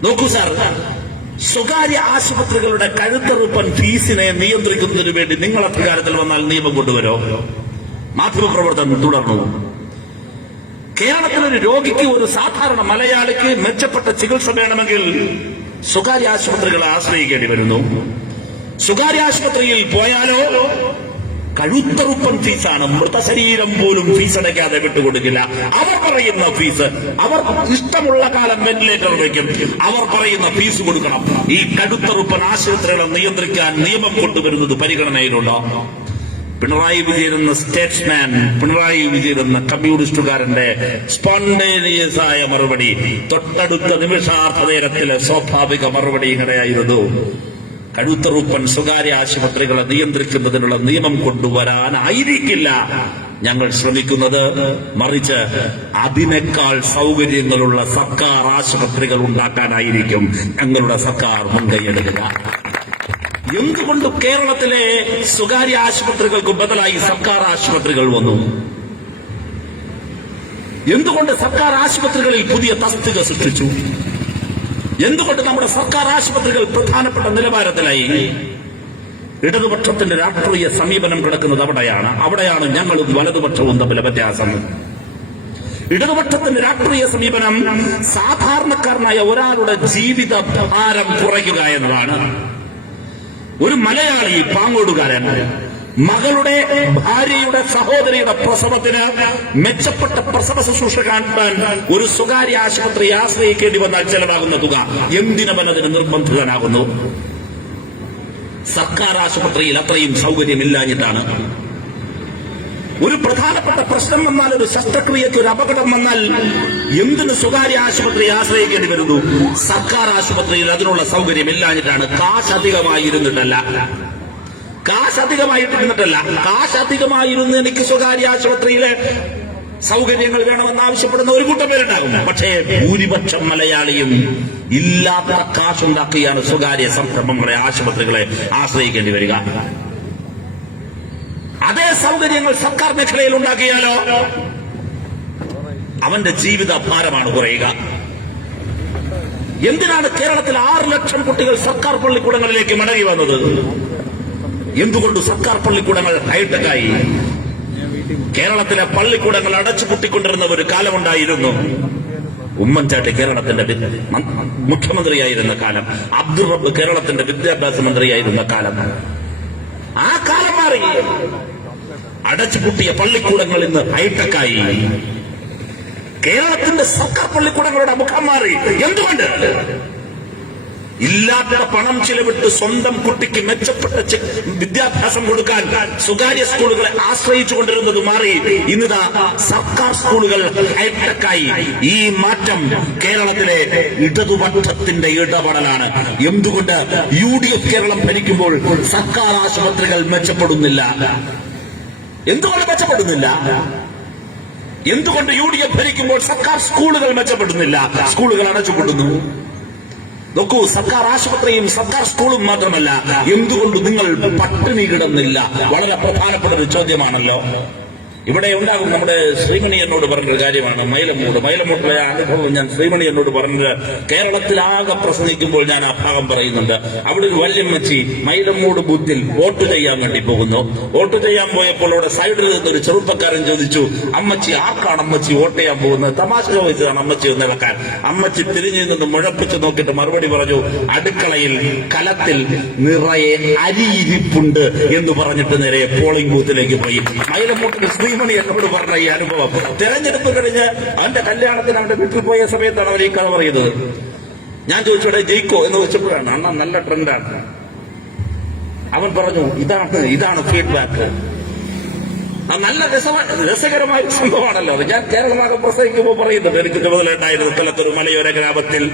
നോക്കൂ സാർ, സ്വകാര്യ ആശുപത്രികളുടെ കഴുത്തറുപ്പൻ ഫീസിനെ നിയന്ത്രിക്കുന്നതിന് വേണ്ടി നിങ്ങൾ അധികാരത്തിൽ വന്നാൽ നിയമം കൊണ്ടുവരോ? മാധ്യമപ്രവർത്തകൻ തുടർന്നു, കേരളത്തിലൊരു രോഗിക്ക്, ഒരു സാധാരണ മലയാളിക്ക് മെച്ചപ്പെട്ട ചികിത്സ വേണമെങ്കിൽ സ്വകാര്യ ആശുപത്രികളെ ആശ്രയിക്കേണ്ടി വരുന്നു. സ്വകാര്യ ആശുപത്രിയിൽ പോയാലോ കഴുത്തറുപ്പൻ ഫീസാണ്. മൃതശരീരം പോലും ഫീസ് അടയ്ക്കാതെ വിട്ടുകൊടുക്കില്ല. അവർ പറയുന്ന ഫീസ്, അവർ ഇഷ്ടമുള്ള കാലം വെന്റിലേറ്റർ വയ്ക്കും, അവർ പറയുന്ന ഫീസ് കൊടുക്കണം. ഈ കഴുത്തറുപ്പൻ ആശുപത്രികളെ നിയന്ത്രിക്കാൻ നിയമം കൊണ്ടുവരുന്നത് പരിഗണനയിലുണ്ടോ? പിണറായി വിജയൻ എന്ന സ്റ്റേറ്റ്സ്മാൻ, പിണറായി വിജയൻ എന്ന കമ്മ്യൂണിസ്റ്റുകാരന്റെ സ്പോണ്ടേനിയസ് ആയ മറുപടി, തൊട്ടടുത്ത നിമിഷാർത്ഥനേരത്തിലെ സ്വാഭാവിക മറുപടി ഇങ്ങനെയായിരുന്നു, കഴുത്തറുപ്പൻ സ്വകാര്യ ആശുപത്രികളെ നിയന്ത്രിക്കുന്നതിനുള്ള നിയമം കൊണ്ടുവരാനായിരിക്കില്ല ഞങ്ങൾ ശ്രമിക്കുന്നത്, മറിച്ച് അതിനേക്കാൾ സൗകര്യങ്ങളുള്ള സർക്കാർ ആശുപത്രികൾ ഉണ്ടാക്കാനായിരിക്കും ഞങ്ങളുടെ സർക്കാർ മുൻകൈയെടുക്കുക. എന്തുകൊണ്ട് കേരളത്തിലെ സ്വകാര്യ ആശുപത്രികൾക്ക് ബദലായി സർക്കാർ ആശുപത്രികൾ വന്നു? എന്തുകൊണ്ട് സർക്കാർ ആശുപത്രികളിൽ പുതിയ തസ്തിക സൃഷ്ടിച്ചു? എന്തുകൊണ്ട് നമ്മുടെ സർക്കാർ ആശുപത്രികൾ പ്രധാനപ്പെട്ട നിലവാരത്തിലായി? ഇടതുപക്ഷത്തിന്റെ രാഷ്ട്രീയ സമീപനം കിടക്കുന്നത് അവിടെയാണ് ഞങ്ങളും വലതുപക്ഷവും തമ്മിലെ വ്യത്യാസം. ഇടതുപക്ഷത്തിന്റെ രാഷ്ട്രീയ സമീപനം സാധാരണക്കാരനായ ഒരാളുടെ ജീവിത ഭാരം കുറയ്ക്കുക എന്നതാണ്. ഒരു മലയാളി പാങ്ങോടുകാരൻ മകളുടെ ഭാര്യയുടെ സഹോദരിയുടെ പ്രസവത്തിന് മെച്ചപ്പെട്ട പ്രസവ ശുശ്രൂഷ കാണാൻ ഒരു സ്വകാര്യ ആശുപത്രി ആശ്രയിക്കേണ്ടി വന്നാൽ ചെലവാകുന്ന തുക എന്തിനവൻ അതിന് നിർബന്ധിതനാകുന്നു? സർക്കാർ ആശുപത്രിയിൽ അത്രയും സൗകര്യമില്ലാഞ്ഞിട്ടാണ്. ഒരു പ്രധാനപ്പെട്ട പ്രശ്നം വന്നാൽ, ഒരു ശസ്ത്രക്രിയക്ക് ഒരു അപകടം വന്നാൽ എന്തിന് സ്വകാര്യ ആശുപത്രി ആശ്രയിക്കേണ്ടി വരുന്നു? സർക്കാർ ആശുപത്രിയിൽ അതിനുള്ള സൗകര്യമില്ലാഞ്ഞിട്ടാണ്. കാശ് അധികമായിരുന്നിട്ടല്ല, കാശ് അധികമായിരുന്നു എനിക്ക് സ്വകാര്യ ആശുപത്രിയിലെ സൗകര്യങ്ങൾ വേണമെന്ന് ആവശ്യപ്പെടുന്ന ഒരു കൂട്ടം പേരുണ്ടാകും. പക്ഷേ ഭൂരിപക്ഷം മലയാളിയും ഇല്ലാത്ത കാശുണ്ടാക്കിയാണ് സ്വകാര്യ സംരംഭങ്ങളെ, ആശുപത്രികളെ ആശ്രയിക്കേണ്ടി വരിക. അതേ സൗകര്യങ്ങൾ സർക്കാർ മേഖലയിൽ ഉണ്ടാക്കിയാലോ അവന്റെ ജീവിത ഭാരമാണ് കുറയുക. എന്തിനാണ് കേരളത്തിൽ 6 ലക്ഷം കുട്ടികൾ സർക്കാർ പള്ളിക്കൂടങ്ങളിലേക്ക് മടങ്ങി വന്നത്? എന്തുകൊണ്ട് സർക്കാർ പള്ളിക്കൂടങ്ങൾ ഹൈടെക്കായി? കേരളത്തിലെ പള്ളിക്കൂടങ്ങൾ അടച്ചുപൂട്ടിക്കൊണ്ടിരുന്ന ഒരു കാലമുണ്ടായിരുന്നു. ഉമ്മൻചാണ്ടി കേരളത്തിന്റെ മുഖ്യമന്ത്രിയായിരുന്ന കാലം, അബ്ദുൾ റബ്ബ് കേരളത്തിന്റെ വിദ്യാഭ്യാസ മന്ത്രിയായിരുന്ന കാലം. ആ കാലം മാറി. അടച്ചുപൂട്ടിയ പള്ളിക്കൂടങ്ങൾ ഇന്ന് ഹൈടെക്കായി. കേരളത്തിന്റെ സർക്കാർ പള്ളിക്കൂടങ്ങളുടെ മുഖം മാറി. എന്തുകൊണ്ട്? ഇല്ലാത്ത പണം ചിലവിട്ട് സ്വന്തം കുട്ടിക്ക് മെച്ചപ്പെട്ട വിദ്യാഭ്യാസം കൊടുക്കാൻ സ്വകാര്യ സ്കൂളുകളെ ആശ്രയിച്ചു കൊണ്ടിരുന്നത് മാറി ഇന്നിതാ സർക്കാർ സ്കൂളുകൾ ഹൈടെക്കായി. ഈ മാറ്റം കേരളത്തിലെ ഇടതുപക്ഷത്തിന്റെ ഇടപെടലാണ്. എന്തുകൊണ്ട് UDF കേരളം ഭരിക്കുമ്പോൾ സർക്കാർ ആശുപത്രികൾ മെച്ചപ്പെടുന്നില്ല? എന്തുകൊണ്ട് മെച്ചപ്പെടുന്നില്ല? എന്തുകൊണ്ട് UDF ഭരിക്കുമ്പോൾ സർക്കാർ സ്കൂളുകൾ മെച്ചപ്പെടുന്നില്ല? സ്കൂളുകൾ അടച്ചുപൂട്ടുന്നു. നോക്കൂ, സർക്കാർ ആശുപത്രിയും സർക്കാർ സ്കൂളും മാത്രമല്ല, എന്തുകൊണ്ട് നിങ്ങൾ പട്ടിണി കിടന്നില്ല? വളരെ പ്രധാനപ്പെട്ട ഒരു ചോദ്യമാണല്ലോ. ഇവിടെ ഉണ്ടാകും. നമ്മുടെ ശ്രീമണി എന്നോട് പറഞ്ഞൊരു കാര്യമാണ് മൈലമൂട്ടിലെ അനുഭവം ഞാൻ ശ്രീമണി എന്നോട് പറഞ്ഞത്. കേരളത്തിലാകെ പ്രസംഗിക്കുമ്പോൾ ഞാൻ ആ ഭാഗം പറയുന്നുണ്ട്. അവിടെ ഒരു വല്യമ്മച്ചി മൈലമൂട് ബൂത്തിൽ വോട്ട് ചെയ്യാൻ വേണ്ടി പോകുന്നു. വോട്ട് ചെയ്യാൻ പോയപ്പോൾ അവിടെ സൈഡിൽ നിന്നൊരു ചെറുപ്പക്കാരൻ ചോദിച്ചു, അമ്മച്ചി ആർക്കാണ് അമ്മച്ചി വോട്ട് ചെയ്യാൻ പോകുന്നത്? തമാശ ചോദിച്ചതാണ് അമ്മച്ചി ഒന്ന് ഇളക്കാൻ. അമ്മച്ചി തിരിഞ്ഞു നിന്ന് മുഴപ്പിച്ച് നോക്കിയിട്ട് മറുപടി പറഞ്ഞു, അടുക്കളയിൽ കലത്തിൽ നിറയെ അരിയിരിപ്പുണ്ട് എന്ന് പറഞ്ഞിട്ട് നേരെ പോളിംഗ് ബൂത്തിലേക്ക് പോയി. മൈലമൂട്ടിൽ ശ്രീമണി എന്നോട് പറഞ്ഞ ഈ അനുഭവം തെരഞ്ഞെടുപ്പ് കഴിഞ്ഞ് അവന്റെ കല്യാണത്തിന് അവന്റെ വീട്ടിൽ പോയ സമയത്താണ് അവർ ഈ കഥ പറയുന്നത്. ഞാൻ ചോദിച്ചോടെ ജയിക്കോ എന്ന് വെച്ചപ്പോഴാണ്, അണ്ണ നല്ല ട്രെൻഡാണ്. അവൻ പറഞ്ഞു, ഇതാണ് ഫീഡ്ബാക്ക്. നല്ല രസകരമായ സംഭവമാണല്ലോ. ഞാൻ കേരളമാകെ പ്രസംഗിക്കുമ്പോൾ പറയുന്നുണ്ട്, എനിക്ക് ചുമതലയുണ്ടായിരുന്നു കൊല്ലത്തൊരു മലയോര ഗ്രാമത്തിൽ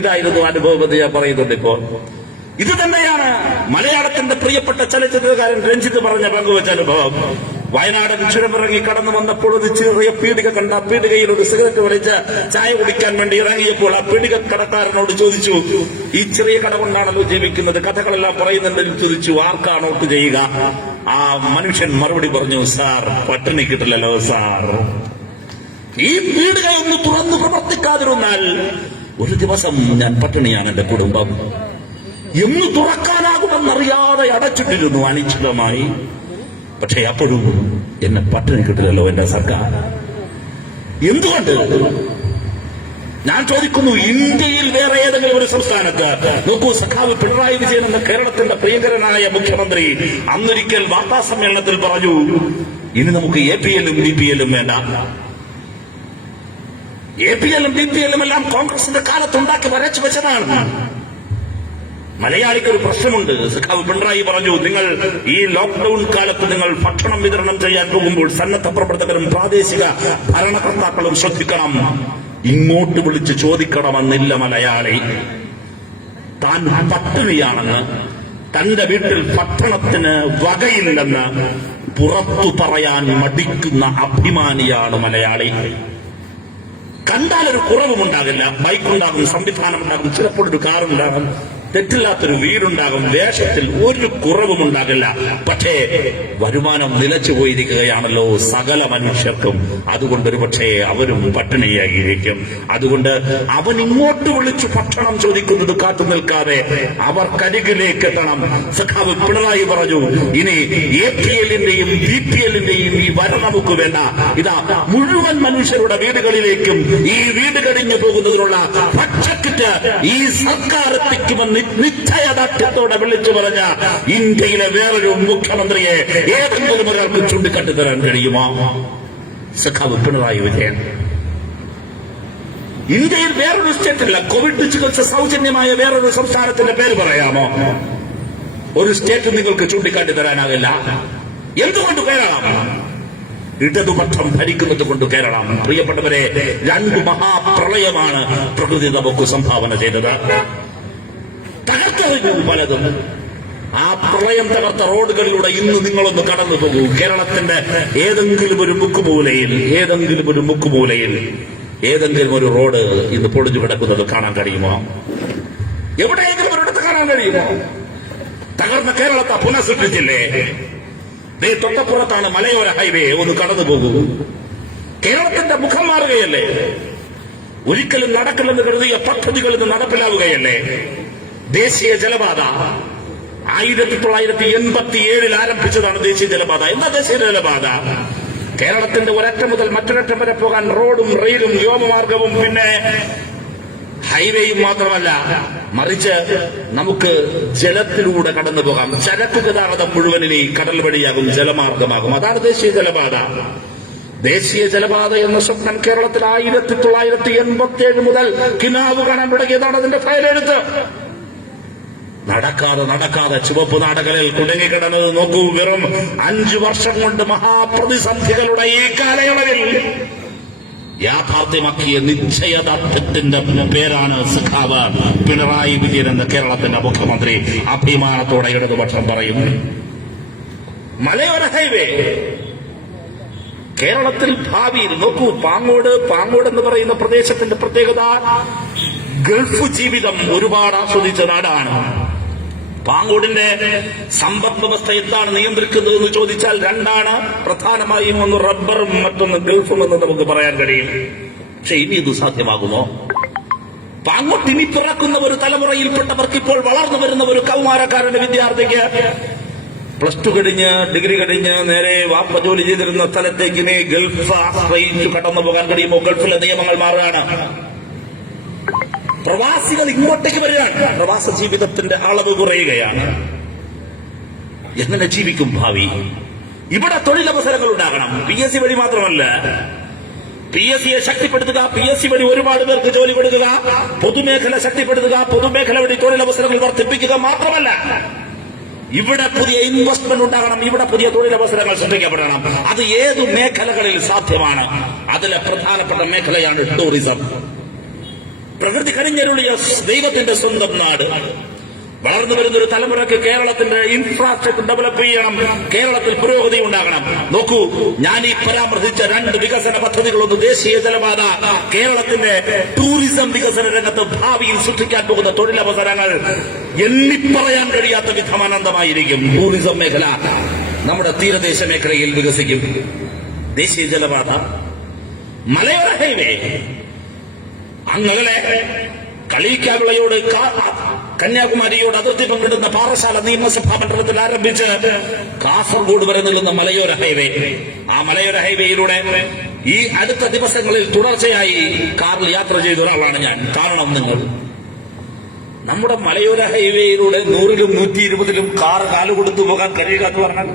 ഇതായിരുന്നു അനുഭവം എന്ന് ഞാൻ പറയുന്നുണ്ട്. ഇപ്പോ ഇത് തന്നെയാണ് മലയാളത്തിന്റെ പ്രിയപ്പെട്ട ചലച്ചിത്രകാരൻ രഞ്ജിത്ത് പറഞ്ഞ പങ്കുവച്ച അനുഭവം. വയനാടൻ ചുരമിറങ്ങി കടന്നു വന്നപ്പോൾ ഒരു ചെറിയ പീടിക കണ്ട. പീടികയിൽ ഒരു സിഗരറ്റ് വലിച്ച് ചായ കുടിക്കാൻ വേണ്ടി ഇറങ്ങിയപ്പോൾ ആ പീടിക കടക്കാരനോട് ചോദിച്ചു, ഈ ചെറിയ കട കൊണ്ടാണല്ലോ ജീവിക്കുന്നത്, കഥകളെല്ലാം പറയുന്നുണ്ടെന്ന് ചോദിച്ചു, ആർക്കാണ് വോട്ട് ചെയ്യുക? ആ മനുഷ്യൻ മറുപടി പറഞ്ഞു, സാർ പട്ടിണി കിട്ടില്ലല്ലോ സാർ. ഈ പീടിക ഒന്ന് തുറന്നു പ്രവർത്തിക്കാതിരുന്നാൽ ഒരു ദിവസം ഞാൻ പട്ടിണിയാണ് എന്റെ കുടുംബം. എന്ന് തുറക്കാനാകുമെന്നറിയാതെ അടച്ചിട്ടിരുന്നു അനിശ്ചിതമായി. പക്ഷേ അപ്പോഴും എന്നെ പട്ടിണി കിട്ടില്ലല്ലോ എന്റെ സർക്കാർ. എന്തുകൊണ്ട്? ഞാൻ ചോദിക്കുന്നു, ഇന്ത്യയിൽ വേറെ ഏതെങ്കിലും ഒരു സംസ്ഥാനത്ത് നോക്കൂ, സഖാവ് പിണറായി വിജയൻ എന്ന കേരളത്തിന്റെ പ്രിയങ്കരനായ മുഖ്യമന്ത്രി അന്നൊരിക്കൽ വാർത്താ സമ്മേളനത്തിൽ പറഞ്ഞു, ഇനി നമുക്ക് APL-ഉം BPL-ഉം വേണ്ട. APL-ഉം BPL-ഉം എല്ലാം കോൺഗ്രസിന്റെ കാലത്തുണ്ടാക്കി വരച്ചു വെച്ചതാണ്. മലയാളിക്ക് ഒരു പ്രശ്നമുണ്ട്. സഖാവ് പിണറായി പറഞ്ഞു, നിങ്ങൾ ഈ ലോക്ക്ഡൌൺ കാലത്ത് നിങ്ങൾ ഭക്ഷണം വിതരണം ചെയ്യാൻ പോകുമ്പോൾ സന്നദ്ധ പ്രവർത്തകരും പ്രാദേശിക ഭരണകർത്താക്കളും ശ്രദ്ധിക്കണം, ഇങ്ങോട്ട് വിളിച്ച് ചോദിക്കണമെന്നില്ല മലയാളി. താൻ പട്ടിണിയാണെന്ന്, തന്റെ വീട്ടിൽ ഭക്ഷണത്തിന് വകയില്ലെന്ന് പുറത്തു പറയാൻ മടിക്കുന്ന അഭിമാനിയാണ് മലയാളി. കണ്ടാൽ ഒരു കുറവുമുണ്ടാകില്ല. ബൈക്കുണ്ടാകും, സംവിധാനം ഉണ്ടാകും, ചിലപ്പോൾ ഒരു കാറുണ്ടാകും, തെറ്റില്ലാത്തൊരു വീടുണ്ടാകും, വേഷത്തിൽ ഒരു കുറവുമുണ്ടാകില്ല. പക്ഷേ വരുമാനം നിലച്ചു പോയിരിക്കുകയാണല്ലോ സകല മനുഷ്യർക്കും. അതുകൊണ്ടൊരു പക്ഷേ അവരും പട്ടിണിയായിരിക്കും. അതുകൊണ്ട് അവൻ ഇങ്ങോട്ട് വിളിച്ചു ഭക്ഷണം ചോദിക്കുന്നത് കാത്തു നിൽക്കാതെ അവർക്കരികിലേക്ക് എത്തണം. സഖാവ് പിണറായി പറഞ്ഞു, ഇനി APL-ന്റെയും BPL-ന്റെയും ഈ വര നമുക്ക് വേണ്ട. ഇതാ മുഴുവൻ മനുഷ്യരുടെ വീടുകളിലേക്കും ഈ വീട് കഴിഞ്ഞു പോകുന്നതിനുള്ള ഭക്ഷ്യക്കിറ്റ് ഈ സർക്കാർ എത്തിക്കുമെന്ന് നിശ്ചയദാർഢ്യത്തോടെ വിളിച്ചു പറഞ്ഞ ഇന്ത്യയിലെ വേറൊരു മുഖ്യമന്ത്രിയെ ഏതെങ്കിലും ഒരാൾക്ക് ചൂണ്ടിക്കാട്ടി തരാൻ കഴിയുമോ? സഖാവ് പിണറായി വിജയൻ. ഇന്ത്യയിൽ വേറൊരു സ്റ്റേറ്റില്ല. കോവിഡ് ചികിത്സ സൗജന്യമായ വേറൊരു സംസ്ഥാനത്തിന്റെ പേര് പറയാമോ? ഒരു സ്റ്റേറ്റ് നിങ്ങൾക്ക് ചൂണ്ടിക്കാട്ടി തരാനാകില്ല. എന്തുകൊണ്ട് കേരളം? ഇടതുപക്ഷം ഭരിക്കുന്നത് കൊണ്ട് കേരളം. പ്രിയപ്പെട്ടവരെ, 2 മഹാപ്രളയമാണ് പ്രകൃതി നമുക്ക് സംഭാവന ചെയ്തത്. തകർത്തെറിഞ്ഞു പലതും. ആ പ്രളയം തകർത്ത റോഡുകളിലൂടെ ഇന്ന് നിങ്ങളൊന്ന് കടന്നു പോകൂ. കേരളത്തിന്റെ ഏതെങ്കിലും ഒരു മുക്കുമൂലയിൽ ഏതെങ്കിലും ഒരു റോഡ് ഇന്ന് പൊളിഞ്ഞു കിടക്കുന്നത് കാണാൻ കഴിയുമോ? എവിടെയെങ്കിലും ഒരിടത്ത് കാണാൻ കഴിയുമോ? തകർന്ന കേരളത്തെ പുനഃസൃഷ്ടിച്ചില്ലേ? തൊട്ടപ്പുറത്താണ് മലയോര ഹൈവേ. ഒന്ന് കടന്നു പോകൂ. കേരളത്തിന്റെ മുഖം മാറുകയല്ലേ? ഒരിക്കലും നടക്കില്ലെന്ന് കരുതിയ പദ്ധതികൾ ഇന്ന് നടപ്പിലാവുകയല്ലേ? ദേശീയ ജലപാത 1987 ആരംഭിച്ചതാണ്. ദേശീയ ജലപാത. എന്താ ദേശീയ ജലപാത? കേരളത്തിന്റെ ഒരറ്റം മുതൽ മറ്റൊരറ്റം വരെ പോകാൻ റോഡും റെയിലും വ്യോമമാർഗവും പിന്നെ ഹൈവേയും മാത്രമല്ല, മറിച്ച് നമുക്ക് ജലത്തിലൂടെ കടന്നു പോകാം. ചരക്ക് ഗതാഗതം മുഴുവൻ ഇനി കടൽ വഴിയാകും, ജലമാർഗമാകും. അതാണ് ദേശീയ ജലപാത. ദേശീയ ജലപാത എന്ന സ്വപ്നം കേരളത്തിൽ 1987 മുതൽ കിനാവ് കാണാൻ തുടങ്ങിയതാണ്. അതിന്റെ ഫയലെടുത്ത് നടക്കാതെ ചുവപ്പ് നാടകളിൽ കുടുങ്ങിക്കിടന്നത് നോക്കൂ. വെറും 5 വർഷം കൊണ്ട് മഹാപ്രതിസന്ധികളുടെ ഈ കാലയളവിൽ യാഥാർത്ഥ്യമാക്കിയ നിശ്ചയദാർഢ്യത്തിന്റെ പേരാണ് സഖാവ് പിണറായി വിജയൻ എന്ന കേരളത്തിന്റെ മുഖ്യമന്ത്രി. അഭിമാനത്തോടെ ഇടതുപക്ഷം പറയും. മലയോര ഹൈവേ കേരളത്തിൽ ഭാവിയിൽ നോക്കൂ. പാങ്ങോട് എന്ന് പറയുന്ന പ്രദേശത്തിന്റെ പ്രത്യേകത, ഗൾഫ് ജീവിതം ഒരുപാട് ആസ്വദിച്ച നാടാണ്. പാങ്ങോടിന്റെ സമ്പദ് വ്യവസ്ഥ എന്താണ് നിയന്ത്രിക്കുന്നത് എന്ന് ചോദിച്ചാൽ രണ്ടാണ് പ്രധാനമായും. ഒന്ന് റബ്ബറും മറ്റൊന്ന് ഗൾഫും എന്ന് നമുക്ക് പറയാൻ കഴിയും. പക്ഷെ ഇനി ഇത് സാധ്യമാകുമോ? പാങ്ങോട്ട് ഇനി പിറക്കുന്ന ഒരു തലമുറയിൽപ്പെട്ടവർക്ക്, ഇപ്പോൾ വളർന്നു വരുന്ന ഒരു കൗമാരക്കാരന്റെ വിദ്യാർത്ഥിക്ക് +2 കഴിഞ്ഞ് ഡിഗ്രി കഴിഞ്ഞ് നേരെ വാപ്പ ജോലി ചെയ്തിരുന്ന സ്ഥലത്തേക്ക് ഇനി ഗൾഫ് ആശ്രയിച്ചു കടന്നു പോകാൻ കഴിയുമോ? ഗൾഫിലെ നിയമങ്ങൾ മാറുകയാണ്. പ്രവാസികൾ ഇങ്ങോട്ടേക്ക് വരികയാണ്. പ്രവാസ ജീവിതത്തിന്റെ അളവ് കുറയുകയാണ്. എങ്ങനെ ജീവിക്കും ഭാവി? ഇവിടെ തൊഴിലവസരങ്ങൾ ഉണ്ടാകണം. PSC വഴി മാത്രമല്ല, PSCയെ ശക്തിപ്പെടുത്തുക, PSC വഴി ഒരുപാട് പേർക്ക് ജോലി കൊടുക്കുക, പൊതുമേഖല ശക്തിപ്പെടുത്തുക, പൊതുമേഖല വഴി തൊഴിലവസരങ്ങൾ വർദ്ധിപ്പിക്കുക മാത്രമല്ല, ഇവിടെ പുതിയ ഇൻവെസ്റ്റ്മെന്റ് ഉണ്ടാകണം. ഇവിടെ പുതിയ തൊഴിലവസരങ്ങൾ സൃഷ്ടിക്കപ്പെടണം. അത് ഏതു മേഖലകളിൽ സാധ്യമാണ്? അതിലെ പ്രധാനപ്പെട്ട മേഖലയാണ് ടൂറിസം. പ്രകൃതി കനിഞ്ഞരുളിയ ദൈവത്തിന്റെ സ്വന്തം നാട്. വളർന്നു വരുന്ന ഒരു തലമുറയ്ക്ക് കേരളത്തിന്റെ ഇൻഫ്രാസ്ട്രക്ചർ ഡെവലപ്പ് ചെയ്യണം. കേരളത്തിൽ പുരോഗതി ഉണ്ടാകണം. നോക്കൂ, ഞാൻ ഈ പരാമർശിച്ച 2 വികസന പദ്ധതികളൊന്ന് ദേശീയ ജലപാത, കേരളത്തിന്റെ ടൂറിസം വികസന രംഗത്ത് ഭാവിയിൽ സൃഷ്ടിക്കാൻ പോകുന്ന തൊഴിലവസരങ്ങൾ എണ്ണിപ്പറയാൻ കഴിയാത്ത വിധം അനന്തമായിരിക്കും. ടൂറിസം മേഖല നമ്മുടെ തീരദേശ മേഖലയിൽ വികസിക്കും. ദേശീയ ജലപാത, മലയോര ഹൈവേ, അങ്ങനെ കളിയിക്കാവിളയോട് കന്യാകുമാരിയോട് അതിർത്തി പങ്കിടുന്ന പാറശാല നിയമസഭാ മണ്ഡലത്തിൽ ആരംഭിച്ച് കാസർഗോഡ് വരെ നിൽക്കുന്ന മലയോര ഹൈവേ. ആ മലയോര ഹൈവേയിലൂടെ ഈ അടുത്ത ദിവസങ്ങളിൽ തുടർച്ചയായി കാറിൽ യാത്ര ചെയ്ത ഒരാളാണ് ഞാൻ. കാരണം നമ്മുടെ മലയോര ഹൈവേയിലൂടെ 100-ലും 120-ലും കാർ കാലുകൊടുത്തു പോകാൻ കഴിയുക എന്ന് പറഞ്ഞാൽ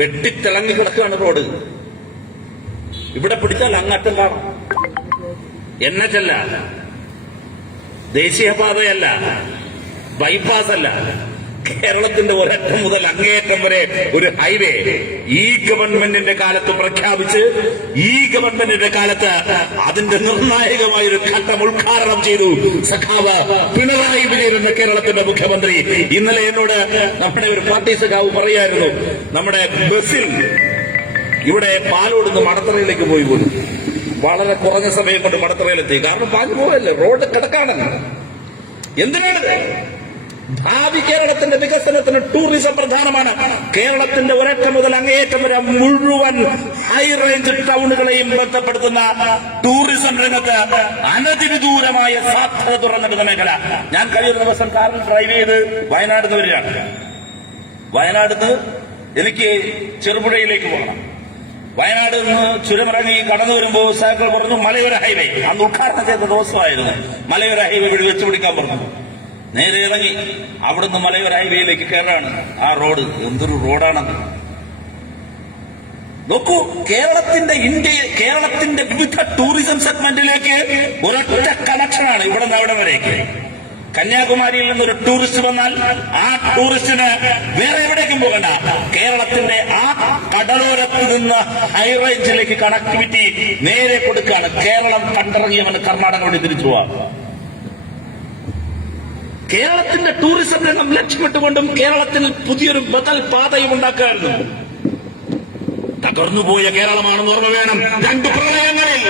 വെട്ടിത്തിളങ്ങി കിടക്കുകയാണ് റോഡ്. ഇവിടെ പിടിച്ചാൽ അങ്ങറ്റം കാണാം. NH അല്ല, ദേശീയപാതയല്ല, ബൈപ്പാസ് അല്ല, കേരളത്തിന്റെ ഒരറ്റം മുതൽ അങ്ങേയറ്റം വരെ ഒരു ഹൈവേ ഈ ഗവൺമെന്റിന്റെ കാലത്ത് പ്രഖ്യാപിച്ച്, ഈ ഗവൺമെന്റിന്റെ കാലത്ത് അതിന്റെ നിർണായകമായ ഒരു ഘട്ടം ഉദ്ഘാടനം ചെയ്തു സഖാവ് പിണറായി വിജയൻ എന്ന കേരളത്തിന്റെ മുഖ്യമന്ത്രി. ഇന്നലെ എന്നോട് നമ്മുടെ ഒരു പാർട്ടി സഖാവ് പറയായിരുന്നു, നമ്മുടെ ബസ്സിൽ ഇവിടെ പാലോട് നിന്ന് മടത്തറയിലേക്ക് പോയി പോലും വളരെ കുറഞ്ഞ സമയം കൊണ്ട് മടത്തറയിലെത്തി. കാരണം പാഞ്ഞു പോകല്ലേ, റോഡ് കിടക്കാണെന്ന്. എന്തിനാണിത്? ഭാവി കേരളത്തിന്റെ വികസനത്തിന് ടൂറിസം പ്രധാനമാണ്. കേരളത്തിന്റെ ഒരറ്റം മുതൽ അങ്ങേയറ്റം വരെ മുഴുവൻ ഹൈ റേഞ്ച് ടൗണുകളെയും ബന്ധപ്പെടുത്തുന്ന ടൂറിസം രംഗത്ത് അനധിവിദൂരമായ സാധ്യത തുറന്നിടുന്ന മേഖല. ഞാൻ കഴിയുന്ന ദിവസം കാറിൽ ഡ്രൈവ് ചെയ്ത് വയനാട് നിന്ന് വരികയാണ്. വയനാട് നിന്ന് എനിക്ക് ചെറുപുഴയിലേക്ക് പോകണം. വയനാട് നിന്ന് ചുരമിറങ്ങി കടന്നു വരുമ്പോൾ സൈക്കിൾ പറഞ്ഞു മലയോര ഹൈവേ. അന്ന് ഉദ്ഘാടനം ചെയ്ത ദിവസമായിരുന്നു. മലയോര ഹൈവേ വഴി വെച്ചുപിടിക്കാൻ പറഞ്ഞു. നേരെ ഇറങ്ങി അവിടുന്ന് മലയോര ഹൈവേയിലേക്ക് കയറാണ്. ആ റോഡ് എന്തൊരു റോഡാണെന്ന് നോക്കൂ. കേരളത്തിന്റെ വിവിധ ടൂറിസം സെഗ്മെന്റിലേക്ക് ഒരൊറ്റ കണക്ഷനാണ് ഇവിടെ നിന്ന് അവിടെ വരേക്ക്. കന്യാകുമാരിയിൽ നിന്നൊരു ടൂറിസ്റ്റ് വന്നാൽ ആ ടൂറിസ്റ്റിന് വേറെ എവിടേക്കും പോകണ്ട. കേരളത്തിന്റെ ആ കടലോരത്ത് നിന്ന് ഹൈറേഞ്ചിലേക്ക് കണക്ടിവിറ്റി നേരെ കൊടുക്കുകയാണ്. കേരളം കണ്ടിറങ്ങിയവന് കർണാടക വഴി തിരിച്ചു പോവാം. കേരളത്തിന്റെ ടൂറിസം രംഗം ലക്ഷ്യമിട്ടുകൊണ്ടും കേരളത്തിൽ പുതിയൊരു ബദൽ പാതയും ഉണ്ടാക്കുകയായിരുന്നു. തകർന്നുപോയ കേരളമാണെന്ന് ഓർമ്മ വേണം. 2 പ്രളയങ്ങളിൽ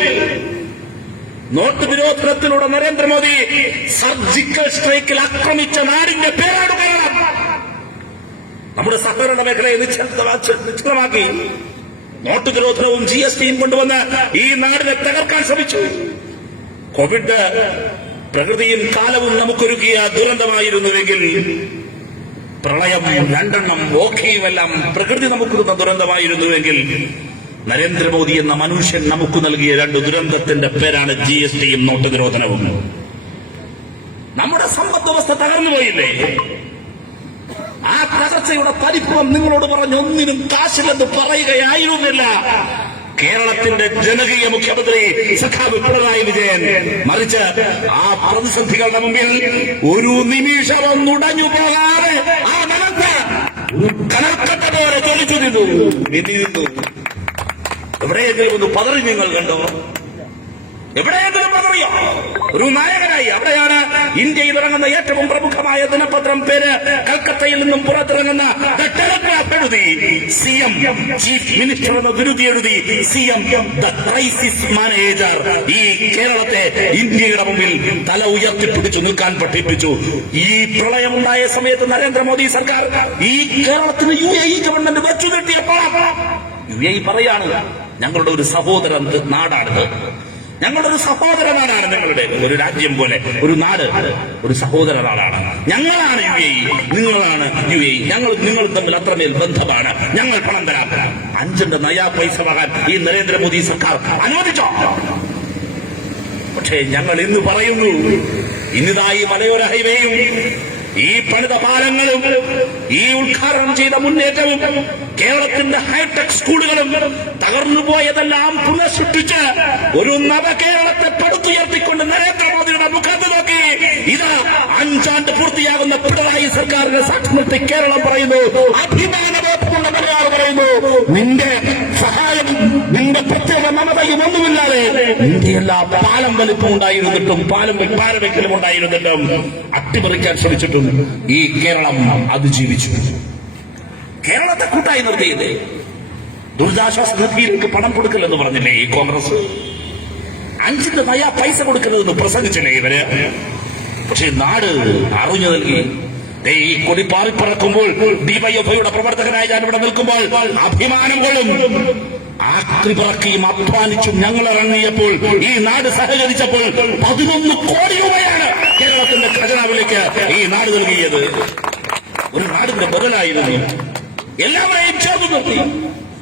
നോട്ട് നിരോധനത്തിലൂടെ നരേന്ദ്രമോദി സർജിക്കൽ സ്ട്രൈക്കിൽ ആക്രമിച്ച നാടിന്റെ പേരാണ് കേരളം. നമ്മുടെ സഹകരണ മേഖലയെ നിശ്ചലമാക്കി നോട്ട് നിരോധനവും GSTയും കൊണ്ടുവന്ന് ഈ നാടിനെ തകർക്കാൻ ശ്രമിച്ചു. കോവിഡ് പ്രകൃതിയും കാലവും നമുക്കൊരുക്കിയ ദുരന്തമായിരുന്നുവെങ്കിൽ പ്രളയം 2 ഓഖിയുമെല്ലാം പ്രകൃതി നമുക്ക് ദുരന്തമായിരുന്നുവെങ്കിൽ നരേന്ദ്രമോദി എന്ന മനുഷ്യൻ നമുക്ക് നൽകിയ രണ്ട് ദുരന്തത്തിന്റെ പേരാണ് GSTയും നോട്ട് നിരോധനവും. നമ്മുടെ സമ്പദ് വ്യവസ്ഥ തകർന്നുപോയില്ലേ? ആ തകർച്ചയുടെ പരിഭവം നിങ്ങളോട് പറഞ്ഞ് ഒന്നിനും കാശില്ലെന്ന് പറയുകയായിരുന്നില്ല കേരളത്തിന്റെ ജനകീയ മുഖ്യമന്ത്രി സഖാവ് പിണറായി വിജയൻ. മറിച്ച് ആ പ്രതിസന്ധികളുടെ മുമ്പിൽ ഒരു നിമിഷം നുടഞ്ഞു പോകാതെ ആ മനസ്സ് കനൽക്കട്ട പോലെ ജ്വലിച്ചു നിന്നു. എവിടെയെങ്കിലും ഒന്ന് പതറി നിങ്ങൾ കണ്ടോ? എവിടെയെങ്കിലും പതറിയോ? ഒരു നായകനായി. അവിടെയാണ് ഇന്ത്യയിൽ ഇറങ്ങുന്ന ഏറ്റവും പ്രമുഖമായ ദിനപത്രം പേര് കൽക്കത്തയിൽ നിന്നും പുറത്തിറങ്ങുന്ന ദ ടെലഗ്രാഫ് എഴുതി. CM ചീഫ് മിനിസ്റ്റർ എന്ന വിരുദ്ധി എഴുതി CM ദ ക്രൈസിസ് മാനേജർ. ഈ കേരളത്തെ ഇന്ത്യയുടെ മുമ്പിൽ തല ഉയർത്തിപ്പിടിച്ചു നിൽക്കാൻ പഠിപ്പിച്ചു. ഈ പ്രളയമുണ്ടായ സമയത്ത് നരേന്ദ്രമോദി സർക്കാർ ഈ കേരളത്തിന് UAE ഗവൺമെന്റ് വെച്ചു കെട്ടിയപ്പോൾ UAE പറയാണ്, ഞങ്ങളുടെ ഒരു സഹോദര നാടാണിത്, ഞങ്ങളുടെ ഒരു സഹോദര നാടാണ് നിങ്ങളുടെ ഒരു രാജ്യം പോലെ ഒരു നാട്, ഒരു സഹോദര നാടാണ്. ഞങ്ങളാണ് UAE, നിങ്ങളാണ് UAE, നിങ്ങൾ തമ്മിൽ അത്രമേൽ ബന്ധമാണ്, ഞങ്ങൾ പണം തരാം. 5 നയാ പൈസ വാങ്ങാൻ ഈ നരേന്ദ്രമോദി സർക്കാർ അനുവദിച്ചോ? പക്ഷേ ഞങ്ങൾ ഇന്ന് പറയുന്നു, ഇന്നിതാ ഈ മലയോര ഹൈവേയും ഈ പണിത പാലങ്ങളും ഈ ഉദ്ഘാടനം ചെയ്ത മുന്നേറ്റവും കേരളത്തിന്റെ ഹൈടെക് സ്കൂളുകളും തകർന്നുപോയതെല്ലാം പുനഃസൃഷ്ടിച്ച് ഒരു നവകേരളത്തെ പടുത്തുയർത്തിക്കൊണ്ട് നരേന്ദ്രമോദിയുടെ മുഖത്ത് നോക്കി ഇതാ 5 ആണ്ട് പൂർത്തിയാകുന്ന പിണറായി സർക്കാരിന്റെ സാക്ഷി നിർത്തി കേരളം പറയുന്നു, അഭിമാനബോധമുള്ള മലയാളം പറയുന്നു, നിന്റെ സഹായം, നിന്റെ പ്രത്യേക മമതയും ഒന്നുമില്ലാതെ ഇന്ത്യയെല്ലാ പാലം വലിപ്പം ഉണ്ടായിരുന്നിട്ടും പാലവെക്കലും ഉണ്ടായിരുന്നിട്ടും അട്ടിമറിക്കാൻ ശ്രമിച്ചിട്ടും ഈ കേരളം അതിജീവിച്ചു. കേരളത്തെ കൂട്ടായി നിർത്തിയില്ലേ? ദുരിതാശ്വാസ നിധിയിലേക്ക് പണം കൊടുക്കില്ലെന്ന് പറഞ്ഞില്ലേ ഈ കോൺഗ്രസ്? 5 നയാ പൈസ കൊടുക്കരുതെന്ന് പ്രസംഗിച്ചില്ലേ ഇവര്? പക്ഷെ നാട് അറിഞ്ഞു നൽകി. ഈ കൊടി പാറിപ്പറക്കുമ്പോൾ ഡിവൈഎഫ്ഐയുടെ പ്രവർത്തകനായി ഞാൻ ഇവിടെ നിൽക്കുമ്പോൾ അഭിമാനം കൊള്ളും. ആക്രി പറക്കിയും അധ്വാനിച്ചും ഞങ്ങൾ ഇറങ്ങിയപ്പോൾ ഈ നാട് സഹകരിച്ചപ്പോൾ 11 കോടി രൂപയാണ് കേരളത്തിന്റെ ഖജനാവിലേക്ക് ഈ നാട് നൽകിയത്. ഒരു നാടിന്റെ ബദലായിരുന്നു. എല്ലാവരെയും ചേർന്ന് നിർത്തി.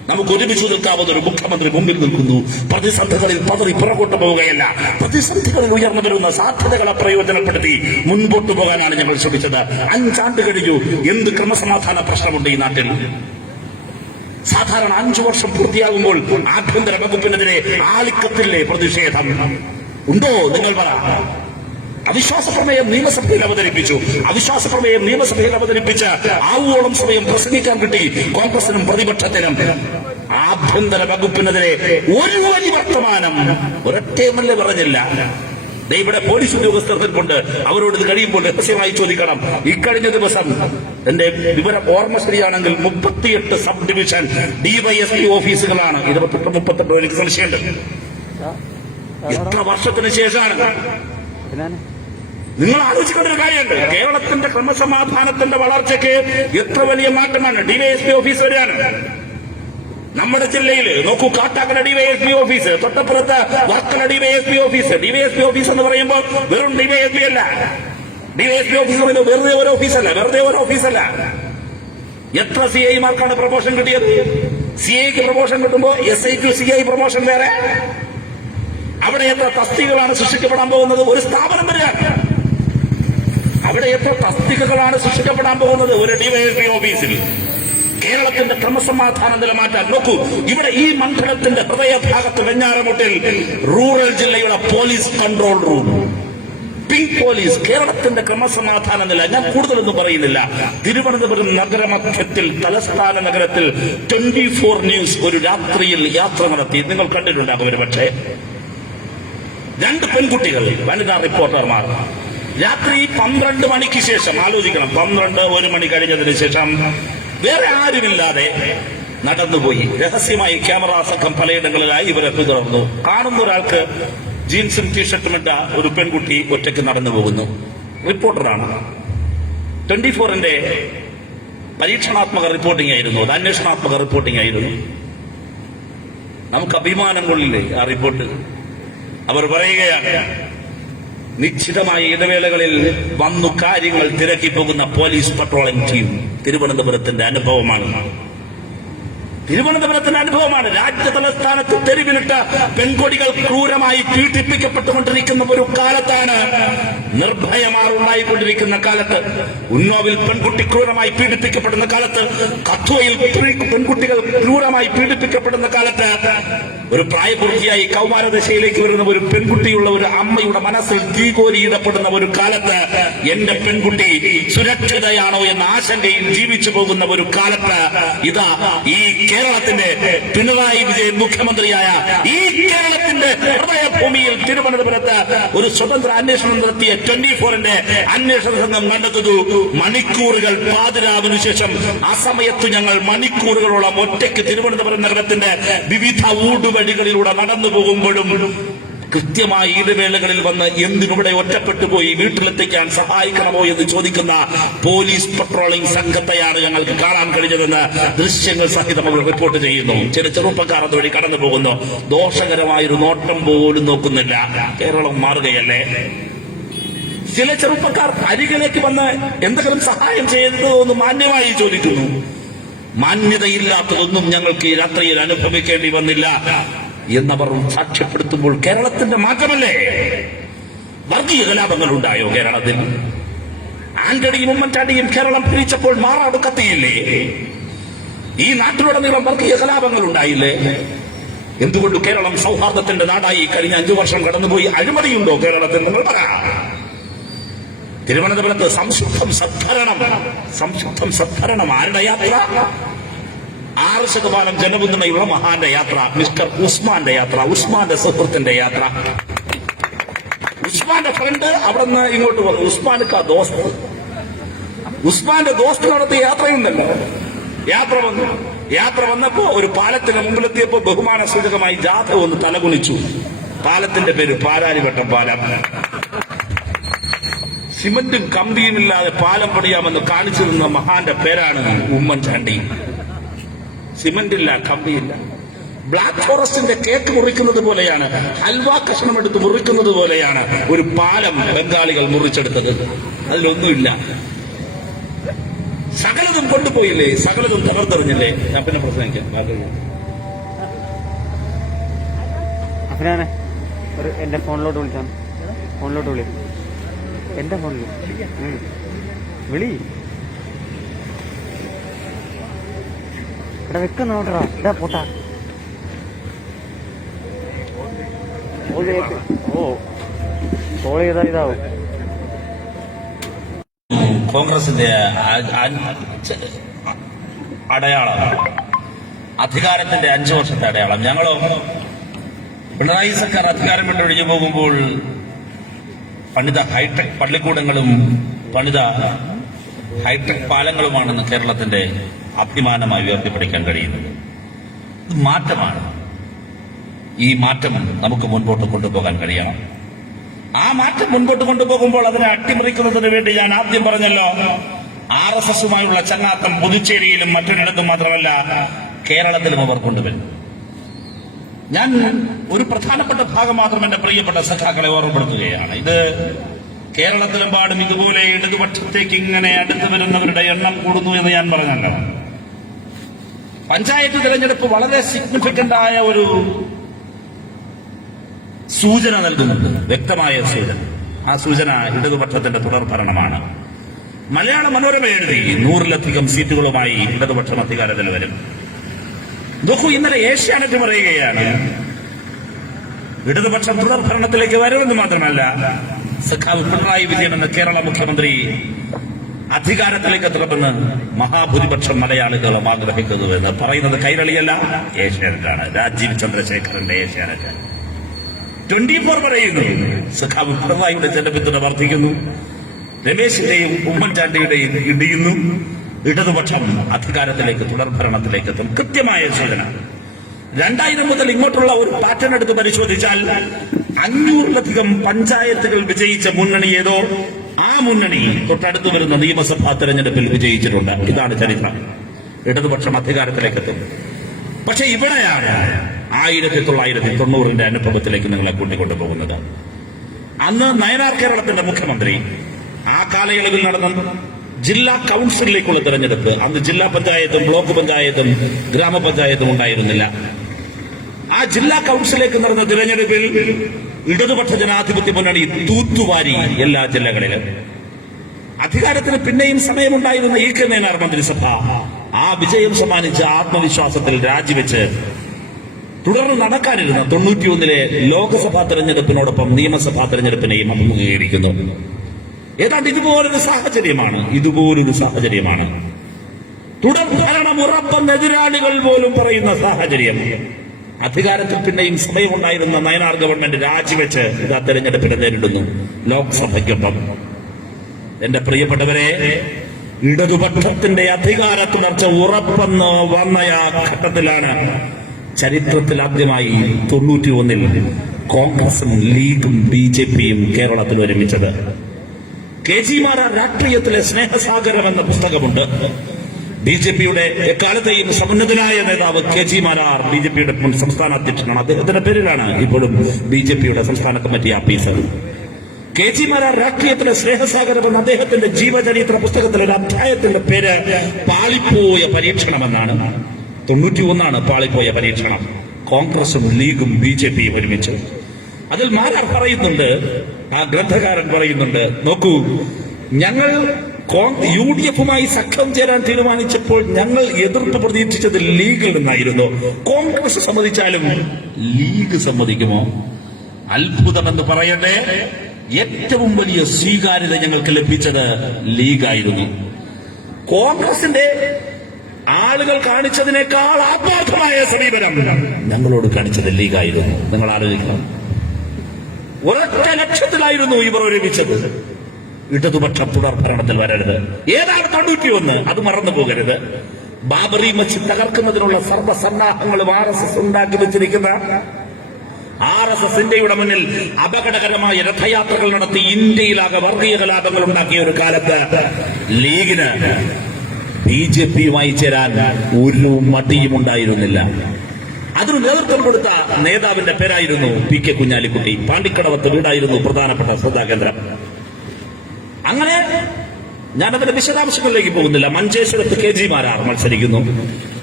നമുക്ക് ഒരുമിച്ച് നിൽക്കാവുന്ന ഒരു മുഖ്യമന്ത്രി മുമ്പിൽ നിൽക്കുന്നു. പ്രതിസന്ധികളിൽ പതറി പുറകോട്ട് പോവുകയല്ല, പ്രതിസന്ധികളിൽ ഉയർന്നു വരുന്ന സാധ്യതകളെ പ്രയോജനപ്പെടുത്തി മുൻപോട്ട് പോകാനാണ് ഞങ്ങൾ ശ്രമിച്ചത്. 5 ആണ്ട് കഴിഞ്ഞു. എന്ത് ക്രമസമാധാന പ്രശ്നമുണ്ട് ഈ നാട്ടിൽ? സാധാരണ 5 വർഷം പൂർത്തിയാകുമ്പോൾ ആഭ്യന്തര വകുപ്പിനെതിരെ ആളിക്കത്തില്ലേ പ്രതിഷേധം? ഉണ്ടോ? നിങ്ങൾ പറ. അവിശ്വാസ പ്രമേയം നിയമസഭയിൽ അവതരിപ്പിച്ചു. അവിശ്വാസ പ്രമേയം നിയമസഭയിൽ അവതരിപ്പിച്ച് ആവോളം സമയം പ്രസംഗിക്കാൻ കിട്ടി കോൺഗ്രസിനും പ്രതിപക്ഷത്തിനും. ആഭ്യന്തര വകുപ്പിനെതിരെ ഒരു വരി വർത്തമാനം ഒരൊറ്റ MLA പറഞ്ഞില്ല. ഇവിടെ പോലീസ് ഉദ്യോഗസ്ഥർ കൊണ്ട് അവരോട് ഇത് കഴിയുമ്പോൾ രഹസ്യമായി ചോദിക്കണം. ഇക്കഴിഞ്ഞ ദിവസം എന്റെ വിവരം ഓർമ്മ ശരിയാണെങ്കിൽ 38 സബ് ഡിവിഷൻ DYSP ഓഫീസുകളാണ്. 28 എനിക്ക് സംശയമുണ്ട്. എത്ര വർഷത്തിന് ശേഷമാണ്? നിങ്ങൾ ആലോചിക്കേണ്ട ഒരു കാര്യമുണ്ട്. കേരളത്തിന്റെ ക്രമസമാധാനത്തിന്റെ വളർച്ചയ്ക്ക് എത്ര വലിയ മാറ്റമാണ്. DYSP ഓഫീസ് വരെയാണ് നമ്മുടെ ജില്ലയിൽ. നോക്കൂ, കാട്ടാക്കട DYSP ഓഫീസ്, തൊട്ടപ്പുറത്ത് Varkala DYSP office. DYSP office എന്ന് പറയുമ്പോൾ വെറും DYSP അല്ല. DYSP ഓഫീസ് വെറുതെ ഒരു ഓഫീസല്ല. എത്ര CIമാർക്കാണ് പ്രൊമോഷൻ കിട്ടിയത്? CIക്ക് പ്രൊമോഷൻ കിട്ടുമ്പോൾ SI to CI പ്രൊമോഷൻ വേറെ. അവിടെ എത്ര തസ്തികകളാണ് സൃഷ്ടിക്കപ്പെടാൻ പോകുന്നത്? ഒരു സ്ഥാപനം വരെയാണ്. അവിടെ എത്ര തസ്തികകളാണ് സൃഷ്ടിക്കപ്പെടാൻ പോകുന്നത്? ഒരു DYSP ഓഫീസിൽ. കേരളത്തിന്റെ ക്രമസമാധാന നില മാറ്റാൻ നോക്കൂ. ഇവിടെ ഈ മണ്ഡലത്തിന്റെ ഹൃദയഭാഗത്ത് വെഞ്ഞാറമൂട്ടിൽ റൂറൽ ജില്ലയുടെ police control room, pink police. കേരളത്തിന്റെ ക്രമസമാധാന നില ഞാൻ കൂടുതലൊന്നും പറയുന്നില്ല. തിരുവനന്തപുരം നഗരമധ്യത്തിൽ, തലസ്ഥാന നഗരത്തിൽ 24 ന്യൂസ് ഒരു രാത്രിയിൽ യാത്ര നടത്തി. നിങ്ങൾ കണ്ടിട്ടുണ്ടാകും ഒരു പക്ഷേ. 2 പെൺകുട്ടികൾ, വനിതാ റിപ്പോർട്ടർമാർ, രാത്രി 12 മണിക്ക് ശേഷം, ആലോചിക്കണം, 12-1 മണി കഴിഞ്ഞതിന് ശേഷം വേറെ ആരുമില്ലാതെ നടന്നുപോയി. രഹസ്യമായി ക്യാമറ സംഘം പലയിടങ്ങളിലായി ഇവരെ പിന്തുടർന്നു. കാണുന്ന ഒരാൾക്ക് ജീൻസും ടീഷർട്ടും ഇട്ട ഒരു പെൺകുട്ടി ഒറ്റയ്ക്ക് നടന്നു പോകുന്നു. റിപ്പോർട്ടറാണ്. 24ന്റെ പരീക്ഷണാത്മക റിപ്പോർട്ടിംഗ് ആയിരുന്നു, അത് അന്വേഷണാത്മക റിപ്പോർട്ടിംഗ് ആയിരുന്നു. നമുക്ക് അഭിമാനം കൊള്ളില്ലേ ആ റിപ്പോർട്ട്? അവർ പറയുകയാണ്, നിശ്ചിതമായ ഇടവേളകളിൽ വന്നു കാര്യങ്ങൾ തിരക്കി പോകുന്ന പോലീസ് പട്രോളിംഗ് ടീം. തിരുവനന്തപുരത്തിന്റെ അനുഭവമാണ്. തിരുവനന്തപുരത്തിന്റെ അനുഭവമാണ്. രാജ്യ തലസ്ഥാനത്ത് തെരുവിലിട്ട പെൺകൊടികൾ ക്രൂരമായി പീഡിപ്പിക്കപ്പെട്ടുകൊണ്ടിരിക്കുന്ന ഒരു കാലത്താണ്, നിർഭയമാറുണ്ടായിക്കൊണ്ടിരിക്കുന്ന കാലത്ത്, ഉന്നോവിൽ പെൺകുട്ടി ക്രൂരമായി പീഡിപ്പിക്കപ്പെടുന്ന കാലത്ത്, കത്വയിൽ പെൺകുട്ടികൾ ക്രൂരമായി പീഡിപ്പിക്കപ്പെടുന്ന കാലത്ത്, ഒരു പ്രായപൂർത്തിയായി കൗമാരദശയിലേക്ക് വരുന്ന ഒരു പെൺകുട്ടിയുള്ള ഒരു അമ്മയുടെ മനസ്സിൽ തീകോരിയിടപ്പെടുന്ന ഒരു കാലത്ത്, എന്റെ പെൺകുട്ടി സുരക്ഷിതയാണോ എന്ന ആശങ്കയിൽ ജീവിച്ചു പോകുന്ന ഒരു കാലത്ത്, ഇതാ ഈ കേരളത്തിന്റെ പിണറായി വിജയൻ മുഖ്യമന്ത്രിയായ ഈ കേരളത്തിന്റെ ഹൃദയഭൂമിയിൽ തിരുവനന്തപുരത്ത് ഒരു സ്വതന്ത്ര അന്വേഷണം നടത്തിയ 24ന്റെ അന്വേഷണ സംഘം കണ്ടെത്തുന്നു, മണിക്കൂറുകൾ പാതിരാവിനു ശേഷം ആ സമയത്ത് ഞങ്ങൾ മണിക്കൂറുകളോളം ഒറ്റയ്ക്ക് തിരുവനന്തപുരം നഗരത്തിന്റെ വിവിധ ഊടുവഴികളിലൂടെ നടന്നു പോകുമ്പോഴും കൃത്യമായ ഇടവേളകളിൽ വന്ന് എന്തിനിവിടെ ഒറ്റപ്പെട്ടു പോയി വീട്ടിലെത്തിക്കാൻ സഹായിക്കണമോ എന്ന് ചോദിക്കുന്ന പോലീസ് പട്രോളിംഗ് സംഘത്തെയാണ് ഞങ്ങൾക്ക് കാണാൻ കഴിഞ്ഞതെന്ന് ദൃശ്യങ്ങൾ സഹിതം അവർ റിപ്പോർട്ട് ചെയ്യുന്നു. ചില ചെറുപ്പക്കാർ അതുവഴി കടന്നു പോകുന്നു. ദോഷകരമായൊരു നോട്ടം പോലും നോക്കുന്നില്ല. കേരളം മാറുകയല്ലേ? ചില ചെറുപ്പക്കാർ അരികിലേക്ക് വന്ന് എന്തെങ്കിലും സഹായം ചെയ്തോ എന്ന് മാന്യമായി ചോദിക്കുന്നു. മാന്യതയില്ലാത്തതൊന്നും ഞങ്ങൾക്ക് ഈ രാത്രിയിൽ അനുഭവിക്കേണ്ടി വന്നില്ല എന്നവർ സാക്ഷ്യപ്പെടുത്തുമ്പോൾ കേരളത്തിന്റെ മാറ്റമല്ലേ? വർഗീയ കലാപങ്ങൾ ഉണ്ടായോ കേരളത്തിൽ? ആന്റണിയും ഉമ്മൻചാണ്ടിയും കേരളം പിരിച്ചപ്പോൾ മാറാട് കത്തിയില്ലേ? ഈ നാട്ടിലുടനീളം വർഗീയ കലാപങ്ങൾ ഉണ്ടായില്ലേ? എന്തുകൊണ്ട് കേരളം സൗഹാർദ്ദത്തിന്റെ നാടായി കഴിഞ്ഞ 5 വർഷം കടന്നുപോയി? അഴിമതിയുണ്ടോ കേരളത്തിൽ? നിങ്ങൾ പറ. തിരുവനന്തപുരത്ത് സംശുദ്ധം സദ്ഭരണം ആരുടെ യാത്ര? 6% ജനപിന്തുണയുള്ള മഹാന്റെ യാത്ര, മിസ്റ്റർ ഉസ്മാന്റെ യാത്ര, ഉസ്മാന്റെ സുഹൃത്തിന്റെ യാത്ര. ഉസ്മാന്റെ ഫ്രണ്ട് അവിടെ നിന്ന് ഇങ്ങോട്ട് വന്നു. ഉസ്മാന്റെ ദോസ്ത് നടത്തിയ യാത്രയുണ്ടല്ലോ. യാത്ര വന്നപ്പോ ഒരു പാലത്തിന് മുമ്പിലെത്തിയപ്പോ ബഹുമാന സൂചകമായി ജാഥ ഒന്ന് തലകുനിച്ചു. പാലത്തിന്റെ പേര് പാലാരിവട്ടം പാലം. സിമന്റും കമ്പിയുമില്ലാതെ പാലം പണിയാമെന്ന് കാണിച്ചിരുന്ന മഹാന്റെ പേരാണ് ഉമ്മൻചാണ്ടി. സിമന്റില്ല, കമ്പിയില്ല. ബ്ലാക്ക് ഫോറസ്റ്റിന്റെ കേക്ക് മുറിക്കുന്നത് പോലെയാണ്, ഹൽവ കഷ്ണം എടുത്ത് മുറിക്കുന്നത് പോലെയാണ് ഒരു പാലം ബംഗാളികൾ മുറിച്ചെടുത്തത്. അതിലൊന്നുമില്ല. സകലതും കൊണ്ടുപോയില്ലേ, സകലതും തകർത്തെറിഞ്ഞില്ലേ? ഞാൻ പിന്നെ പ്രസംഗിക്കാം. എന്റെ ഫോണിലോട്ട് വിളിച്ചാൽ എന്റെ ഫോണിൽ വിളി ഇവിടെ വെക്കുന്നോട്ടാ. ഇതാ പോട്ടാ. കോൾ ചെയ്താൽ ഇതാവും. കോൺഗ്രസിന്റെ അടയാളം, അധികാരത്തിന്റെ 5 വർഷത്തെ അടയാളം. ഞങ്ങളോ പിണറായി സർക്കാർ അധികാരം വിട്ടൊഴിഞ്ഞു പോകുമ്പോൾ പണിത ഹൈടെക് പള്ളിക്കൂടങ്ങളും പണിത ഹൈടെക് പാലങ്ങളുമാണെന്ന് കേരളത്തിന്റെ അഭിമാനമായി ഉയർത്തിപ്പിടിക്കാൻ കഴിയുന്നത്. ഇത് മാറ്റമാണ്. ഈ മാറ്റം നമുക്ക് മുൻപോട്ട് കൊണ്ടുപോകാൻ കഴിയണം. ആ മാറ്റം മുൻപോട്ട് കൊണ്ടുപോകുമ്പോൾ അതിനെ അട്ടിമറിക്കുന്നതിന് വേണ്ടി ഞാൻ ആദ്യം പറഞ്ഞല്ലോ, RSSുമായുള്ള ചങ്ങാത്തം പുതുച്ചേരിയിലും മറ്റൊരിടത്തും മാത്രമല്ല കേരളത്തിലും അവർ കൊണ്ടുവരും. ഞാൻ ഒരു പ്രധാനപ്പെട്ട ഭാഗം മാത്രം എന്റെ പ്രിയപ്പെട്ട സഖാക്കളെ ഓർമ്മപ്പെടുത്തുകയാണ്. ഇത് കേരളത്തിലെമ്പാടും ഇതുപോലെ ഇടതുപക്ഷത്തേക്ക് ഇങ്ങനെ അടുത്തു വരുന്നവരുടെ എണ്ണം കൂടുന്നു എന്ന് ഞാൻ പറഞ്ഞല്ലോ. പഞ്ചായത്ത് തിരഞ്ഞെടുപ്പ് വളരെ സിഗ്നിഫിക്കന്റ് ആയ ഒരു സൂചന നൽകുന്നുണ്ട്, വ്യക്തമായ സൂചന. ആ സൂചന ഇടതുപക്ഷത്തിന്റെ തുടർഭരണമാണ്. മലയാള മനോരമ എഴുതി 100-ലധികം സീറ്റുകളുമായി ഇടതുപക്ഷം അധികാരത്തിൽ വരും. നോക്കൂ, ഇന്നലെ ഏഷ്യാനെറ്റ് പറയുകയാണ് ഇടതുപക്ഷം തുടർഭരണത്തിലേക്ക് വരുമെന്ന് മാത്രമല്ല, സഖാവ് പിണറായി വിജയൻ എന്ന കേരള മുഖ്യമന്ത്രി അധികാരത്തിലേക്ക് എത്തണമെന്ന് മഹാഭൂരിപക്ഷം മലയാളികളും ആഗ്രഹിക്കുന്നുവെന്ന് പറയുന്നത് കൈരളിയല്ല, ഏഷ്യാനെറ്റാണ്. രാജീവ് ചന്ദ്രശേഖരന്റെ ഏഷ്യാനെറ്റ്. 24 പറയുന്നു സഖാവ് പിണറായിയുടെ ജനപിന്തുണ വർദ്ധിക്കുന്നു, രമേശിന്റെയും ഉമ്മൻചാണ്ടിയുടെയും ഇടിയുന്നു, ഇടതുപക്ഷം അധികാരത്തിലേക്ക് തുടർഭരണത്തിലേക്ക് എത്തും. കൃത്യമായ സൂചന. 2000 മുതൽ ഇങ്ങോട്ടുള്ള ഒരു പാറ്റേൺ എടുത്ത് പരിശോധിച്ചാൽ 500-ലധികം പഞ്ചായത്തുകൾ വിജയിച്ച മുന്നണി ഏതോ ആ മുന്നണി തൊട്ടടുത്ത് വരുന്ന നിയമസഭാ തെരഞ്ഞെടുപ്പിൽ വിജയിച്ചിട്ടുണ്ട്. ഇതാണ് ചരിത്രം. ഇടതുപക്ഷം അധികാരത്തിലേക്ക് എത്തും. പക്ഷെ ഇവിടെയാണ് 1990ന്റെ അനുഭവത്തിലേക്ക് നിങ്ങളെ കൂട്ടിക്കൊണ്ടുപോകുന്നത്. അന്ന് നയനാർ കേരളത്തിന്റെ മുഖ്യമന്ത്രി, ആ കാലയളവിൽ നടന്ന ജില്ലാ കൗൺസിലിലേക്കുള്ള തെരഞ്ഞെടുപ്പ്. അന്ന് ജില്ലാ പഞ്ചായത്തും ബ്ലോക്ക് പഞ്ചായത്തും ഗ്രാമപഞ്ചായത്തും ഉണ്ടായിരുന്നില്ല. ആ ജില്ലാ കൗൺസിലേക്ക് നടന്ന തിരഞ്ഞെടുപ്പിൽ ഇടതുപക്ഷ ജനാധിപത്യ മുന്നണി തൂത്തുവാരി എല്ലാ ജില്ലകളിലും. അധികാരത്തിന് പിന്നെയും സമയമുണ്ടായിരുന്ന ഇ കെ നയനാർ മന്ത്രിസഭ ആ വിജയം സമ്മാനിച്ച ആത്മവിശ്വാസത്തിൽ രാജിവെച്ച് തുടർന്ന് നടക്കാനിരുന്ന 91-ലെ ലോക്സഭാ തെരഞ്ഞെടുപ്പിനോടൊപ്പം നിയമസഭാ തെരഞ്ഞെടുപ്പിനെയും അഭിമുഖീകരിക്കുന്നു. ഏതാണ്ട് ഇതുപോലൊരു സാഹചര്യമാണ് തുടർ ഭരണം ഉറപ്പെന്ന എതിരാളികൾ പോലും പറയുന്ന സാഹചര്യം. അധികാരത്തിൽ പിന്നെയും സമയമുണ്ടായിരുന്ന നയനാർ ഗവൺമെന്റ് രാജിവെച്ച് ഇതാ തെരഞ്ഞെടുപ്പിനെ നേരിടുന്നു ലോക്സഭയ്ക്കൊപ്പം. എന്റെ പ്രിയപ്പെട്ടവരെ, ഇടതുപക്ഷത്തിന്റെ അധികാര തുടർച്ച ഉറപ്പെന്ന് വന്നയ ഘട്ടത്തിലാണ് ചരിത്രത്തിൽ ആദ്യമായി 91-ൽ കോൺഗ്രസും ലീഗും BJPയും കേരളത്തിൽ ഒരുമിച്ചത്. KG മാരാർ രാഷ്ട്രീയത്തിലെ സ്നേഹസാഗരം എന്ന പുസ്തകമുണ്ട്. BJPയുടെ എക്കാലത്തെയും സമുന്നതനായ നേതാവ് KG മാരാർ BJPയുടെ മുൻ സംസ്ഥാന അധ്യക്ഷനാണ്. അദ്ദേഹത്തിന്റെ പേരിലാണ് ഇപ്പോഴും BJPയുടെ സംസ്ഥാന കമ്മിറ്റി ആഫീസ്. KG മാരാർ രാഷ്ട്രീയത്തിലെ സ്നേഹസാഗരം എന്ന അദ്ദേഹത്തിന്റെ ജീവചരിത്ര പുസ്തകത്തിലെ ഒരു അധ്യായത്തിന്റെ പേര് പാളിപ്പോയ പരീക്ഷണമെന്നാണ്. 91 പാളിപ്പോയ പരീക്ഷണം. കോൺഗ്രസും ലീഗും BJPയും ഒരുമിച്ച്. അതിൽ മാരാർ പറയുന്നുണ്ട്, ആ ഗ്രന്ഥകാരൻ പറയുന്നുണ്ട്, നോക്കൂ, ഞങ്ങൾ UDFുമായി സഖ്യം ചേരാൻ തീരുമാനിച്ചപ്പോൾ ഞങ്ങൾ എതിർപ്പ് പ്രതീക്ഷിച്ചത് ലീഗിൽ നിന്നായിരുന്നു. കോൺഗ്രസ് സമ്മതിച്ചാലും ലീഗ് സമ്മതിക്കുമോ? അത്ഭുതമെന്ന് പറയട്ടെ, ഏറ്റവും വലിയ സ്വീകാര്യത ഞങ്ങൾക്ക് ലഭിച്ചത് ലീഗായിരുന്നു. കോൺഗ്രസിന്റെ ആളുകൾ കാണിച്ചതിനേക്കാൾ ആത്മാർത്ഥമായ സമീപനം ഞങ്ങളോട് കാണിച്ചത് ലീഗായിരുന്നു. നിങ്ങൾ ആലോചിക്കണം. ഒരൊറ്റ ലക്ഷ്യത്തിലായിരുന്നു ഇവർ ഒരുമിച്ചത്. ഇടതുപക്ഷം തുടർ ഭരണത്തിൽ വരരുത്. ഏതാണ് 91? അത് മറന്നു പോകരുത്. ബാബറി മസ്ജിദ് തകർക്കുന്നതിനുള്ള സർവ്വസന്നാഹങ്ങളും RSS ഉണ്ടാക്കി വെച്ചിരിക്കുന്ന RSS ഇന്ത്യയുടെ മുന്നിൽ അപകടകരമായ രഥയാത്രകൾ നടത്തി ഇന്ത്യയിലാകെ വർഗീയ കലാപങ്ങൾ ഉണ്ടാക്കിയ ഒരു കാലത്ത് ലീഗിന് BJPയുമായി ചേരാൻ ഒരു മടിയും ഉണ്ടായിരുന്നില്ല. അതിന് നേതൃത്വം കൊടുത്ത നേതാവിന്റെ പേരായിരുന്നു PK കുഞ്ഞാലിക്കുട്ടി. പാണ്ടിക്കടവത്ത് വീടായിരുന്നു പ്രധാനപ്പെട്ട ശ്രദ്ധാകേന്ദ്രം. അങ്ങനെ ഞാനതിന്റെ വിശദാംശങ്ങളിലേക്ക് പോകുന്നില്ല. മഞ്ചേശ്വരത്ത് KG മാരാർ മത്സരിക്കുന്നു.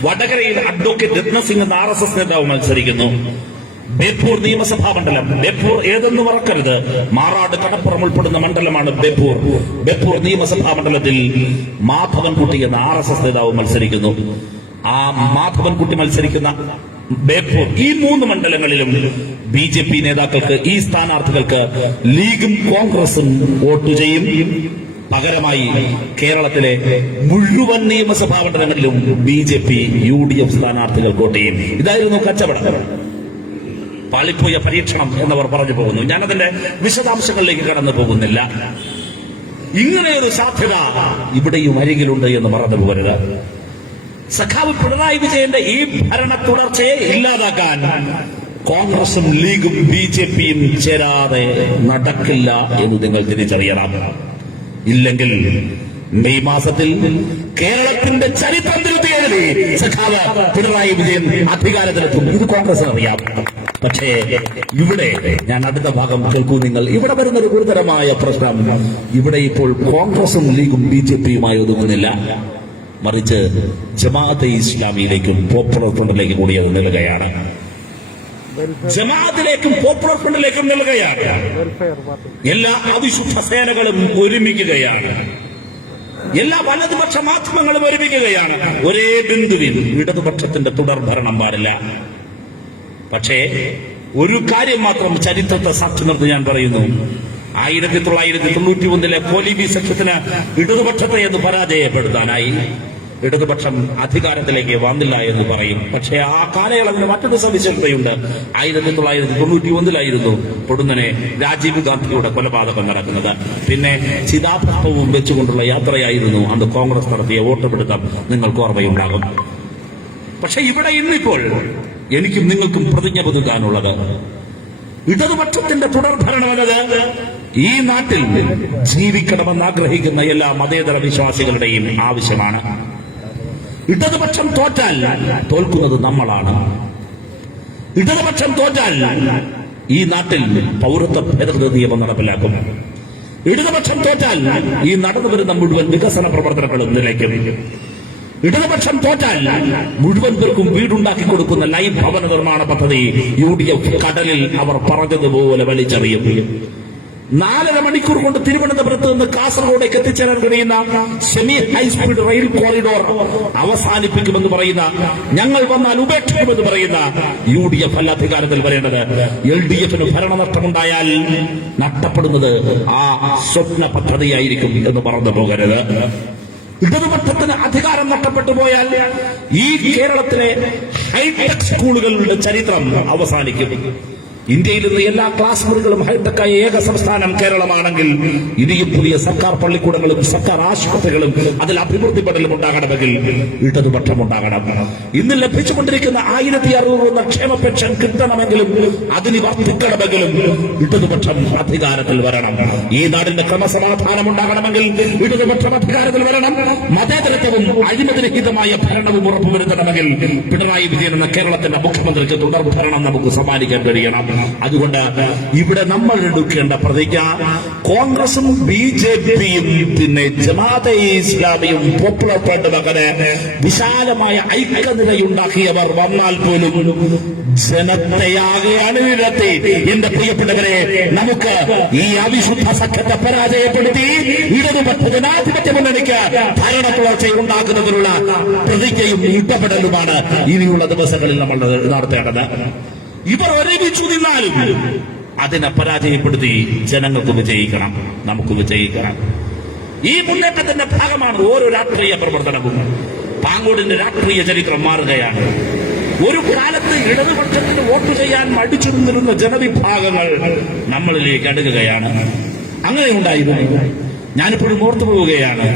വടകരയിൽ അഡ്വക്കേറ്റ് രത്നസിംഗ് എന്ന RSS നേതാവ് മത്സരിക്കുന്നു. ബേപ്പൂർ നിയമസഭാ മണ്ഡലം, ബേപ്പൂർ ഏതെന്ന് മറക്കരുത്, മാറാട് കടപ്പുറം ഉൾപ്പെടുന്ന മണ്ഡലമാണ് ബേപ്പൂർ. ബേപ്പൂർ നിയമസഭാ മണ്ഡലത്തിൽ മാധവൻകുട്ടി എന്ന RSS നേതാവ് മത്സരിക്കുന്നു. ആ മാധവൻകുട്ടി മത്സരിക്കുന്ന ബേപ്പൂർ, ഈ 3 മണ്ഡലങ്ങളിലും BJP നേതാക്കൾക്ക്, ഈ സ്ഥാനാർത്ഥികൾക്ക് ലീഗും കോൺഗ്രസും വോട്ട് ചെയ്യും. പകരമായി കേരളത്തിലെ മുഴുവൻ നിയമസഭാ മണ്ഡലങ്ങളിലും BJP UDF സ്ഥാനാർത്ഥികൾ വോട്ട് ചെയ്യും. ഇതായിരുന്നു കച്ചവടം. പാളിപ്പോയ പരീക്ഷണം എന്നവർ പറഞ്ഞു പോകുന്നു. ഞാനതിന്റെ വിശദാംശങ്ങളിലേക്ക് കടന്നു പോകുന്നില്ല. ഇങ്ങനെയൊരു സാധ്യത ഇവിടെയും അരികിലുണ്ട് എന്ന് മറന്നു പോകരുത്. സഖാവ് പിണറായി വിജയന്റെ ഈ ഭരണ തുടർച്ചയെ ഇല്ലാതാക്കാൻ കോൺഗ്രസും ലീഗും BJPയും ചേരാതെ നടക്കില്ല എന്ന് നിങ്ങൾ തിരിച്ചറിയണം. ഇല്ലെങ്കിൽ മെയ് മാസത്തിൽ കേരളത്തിന്റെ ചരിത്രം തിരുത്തിയെഴുതി സഖാവ് പിണറായി വിജയൻ അധികാരത്തിലെത്തും. ഇത് കോൺഗ്രസ് അറിയാം. പക്ഷേ ഇവിടെ ഞാൻ അടുത്ത ഭാഗം കേൾക്കൂ നിങ്ങൾ. ഇവിടെ വരുന്നൊരു ഗുരുതരമായ പ്രശ്നം, ഇവിടെ ഇപ്പോൾ കോൺഗ്രസും ലീഗും BJPയുമായി ഒതുങ്ങുന്നില്ല, മറിച്ച് ജമാഅത്തെ ഇസ്ലാമിയിലേക്കും പോപ്പുലർ ഫ്രണ്ടിലേക്കും കൂടി അത് നിൽക്കുകയാണ്. ജമാഅത്തിലേക്കും പോപ്പുലർ ഫ്രണ്ടിലേക്കും നിൽക്കുകയാണ്. എല്ലാ അവിശുദ്ധ സേനകളും ഒരുമിക്കുകയാണ്. എല്ലാ വലതുപക്ഷ മാധ്യമങ്ങളും ഒരുമിക്കുകയാണ്. ഒരേ ബിന്ദുവിൽ ഇടതുപക്ഷത്തിന്റെ തുടർ ഭരണം പാടില്ല. പക്ഷേ ഒരു കാര്യം മാത്രം ചരിത്രത്തെ സാക്ഷി നിർത്തി ഞാൻ പറയുന്നു. 1991 കോലീബി സഖ്യത്തിന് ഇടതുപക്ഷത്തെ എന്ന് പരാജയപ്പെടുത്താനായി. ഇടതുപക്ഷം അധികാരത്തിലേക്ക് വന്നില്ല എന്ന് പറയും. പക്ഷേ ആ കാലയളവിന് മറ്റൊരു സവിശേഷതയുണ്ട്. 1991 പൊടുന്നനെ രാജീവ് ഗാന്ധിയുടെ കൊലപാതകം നടക്കുന്നത്. പിന്നെ ചിതാഭസ്മവും വെച്ചുകൊണ്ടുള്ള യാത്രയായിരുന്നു അന്ന് കോൺഗ്രസ് നടത്തിയ വോട്ടുപിടുത്തം. നിങ്ങൾക്ക് ഓർമ്മയുണ്ടാകും. പക്ഷെ ഇവിടെ ഇന്നിപ്പോൾ എനിക്കും നിങ്ങൾക്കും പ്രതിജ്ഞ പുതുക്കാനുള്ളത്, ഇടതുപക്ഷത്തിന്റെ തുടർ ഭരണമെന്നത് ഈ നാട്ടിൽ ജീവിക്കണമെന്ന് ആഗ്രഹിക്കുന്ന എല്ലാ മതേതര വിശ്വാസികളുടെയും ആവശ്യമാണ്. ഇടതുപക്ഷം തോറ്റാൽ തോൽക്കുന്നത് നമ്മളാണ്. ഇടതുപക്ഷം തോറ്റാൽ ഈ നാട്ടിൽ പൗരത്വ ഭേദഗതി നിയമം നടപ്പിലാക്കും. ഇടതുപക്ഷം തോറ്റാൽ ഈ നടന്നു വരുന്ന മുഴുവൻ വികസന പ്രവർത്തനങ്ങളും നിലയ്ക്കും. ഇടതുപക്ഷം തോറ്റാൽ മുഴുവൻ പേർക്കും വീടുണ്ടാക്കി കൊടുക്കുന്ന ലൈഫ് ഭവന നിർമ്മാണ പദ്ധതി UDF കടലിൽ അവർ പറഞ്ഞതുപോലെ വലിച്ചെറിയും. 4.5 മണിക്കൂർ കൊണ്ട് തിരുവനന്തപുരത്ത് നിന്ന് കാസർഗോഡേക്ക് എത്തിച്ചേരാൻ കഴിയുന്ന സെമി ഹൈസ്പീഡ് റെയിൽ കോറിഡോർ അവസാനിപ്പിക്കുമെന്ന് പറയുന്ന, ഞങ്ങൾ വന്നാൽ ഉപേക്ഷിക്കുമെന്ന് പറയുന്ന UDF അല്ല അധികാരത്തിൽ വരേണ്ടത്. LDF-ന് ഭരണനഷ്ടമുണ്ടായാൽ നഷ്ടപ്പെടുന്നത് ആ സ്വപ്ന പദ്ധതിയായിരിക്കും എന്ന് പറഞ്ഞു പോകരുത്. ഇടതുപക്ഷത്തിന് അധികാരം നഷ്ടപ്പെട്ടു പോയാൽ ഈ കേരളത്തിലെ ഹൈടെക് സ്കൂളുകളുടെ ചരിത്രം അവസാനിക്കും. ഇന്ത്യയിൽ നിന്ന് എല്ലാ ക്ലാസ് മുറികളും ഹൈടെക്കായ ഏക സംസ്ഥാനം കേരളമാണെങ്കിൽ ഇനിയും പുതിയ സർക്കാർ പള്ളിക്കൂടങ്ങളും സർക്കാർ ആശുപത്രികളും അതിൽ അഭിവൃദ്ധിപ്പെടലും ഉണ്ടാകണമെങ്കിൽ ഇടതുപക്ഷം ഉണ്ടാകണം. ഇന്ന് ലഭിച്ചുകൊണ്ടിരിക്കുന്ന 1600 ക്ഷേമ പെൻഷൻ കിട്ടണമെങ്കിലും അതിന് വർദ്ധിക്കണമെങ്കിലും ഇടതുപക്ഷം അധികാരത്തിൽ വരണം. ഈ നാടിന്റെ ക്രമസമാധാനം ഉണ്ടാകണമെങ്കിൽ ഇടതുപക്ഷം അധികാരത്തിൽ വരണം. മതേതരത്വവും അഴിമതിരഹിതമായ ഭരണവും ഉറപ്പുവരുത്തണമെങ്കിൽ പിണറായി വിജയൻ എന്ന കേരളത്തിന്റെ മുഖ്യമന്ത്രിക്ക് തുടർ ഭരണം നമുക്ക് സമ്മാനിക്കാൻ കഴിയണം. അതുകൊണ്ട് ഇവിടെ നമ്മൾ എടുക്കേണ്ട പ്രതിജ്ഞ, കോൺഗ്രസും BJP-യും പിന്നെ ജമാഅത്തെ ഇസ്ലാമിയും പോപ്പുലർ ഫ്രണ്ടും അങ്ങനെ വിശാലമായ ഐക്യനിരയുണ്ടാക്കിയവർ വന്നാൽ പോലും ജനത്തെയാകെ അണിനിരത്തി എന്റെ പ്രിയപ്പെട്ടവരെ നമുക്ക് ഈ അവിശുദ്ധ സഖ്യത്തെ പരാജയപ്പെടുത്തി ഇടതുപക്ഷ ജനാധിപത്യ മുന്നണിക്ക് ഭരണ തുടർച്ച ഉണ്ടാക്കുന്നതിനുള്ള പ്രതിജ്ഞയും ഇടപെടലുമാണ് ഇനിയുള്ള ദിവസങ്ങളിൽ നമ്മൾ നടത്തേണ്ടത്. ഇവർ ഒരുമിച്ചു നിന്നാലും അതിനെ പരാജയപ്പെടുത്തി ജനങ്ങൾക്ക് വിജയിക്കണം, നമുക്ക് വിജയിക്കണം. ഈ മുന്നേറ്റത്തിന്റെ ഭാഗമാണ് ഓരോ രാഷ്ട്രീയ പ്രവർത്തനവും. പാങ്ങോടിന്റെ രാഷ്ട്രീയ ചരിത്രം മാറുകയാണ്. ഒരു കാലത്ത് ഇടതുപക്ഷത്തിന് വോട്ട് ചെയ്യാൻ മടിച്ചു നിന്നിരുന്ന ജനവിഭാഗങ്ങൾ നമ്മളിലേക്ക് അടുക്കുകയാണ്. അങ്ങനെ ഉണ്ടായിരുന്നു. ഞാനിപ്പോഴും ഓർത്തു പോവുകയാണ്,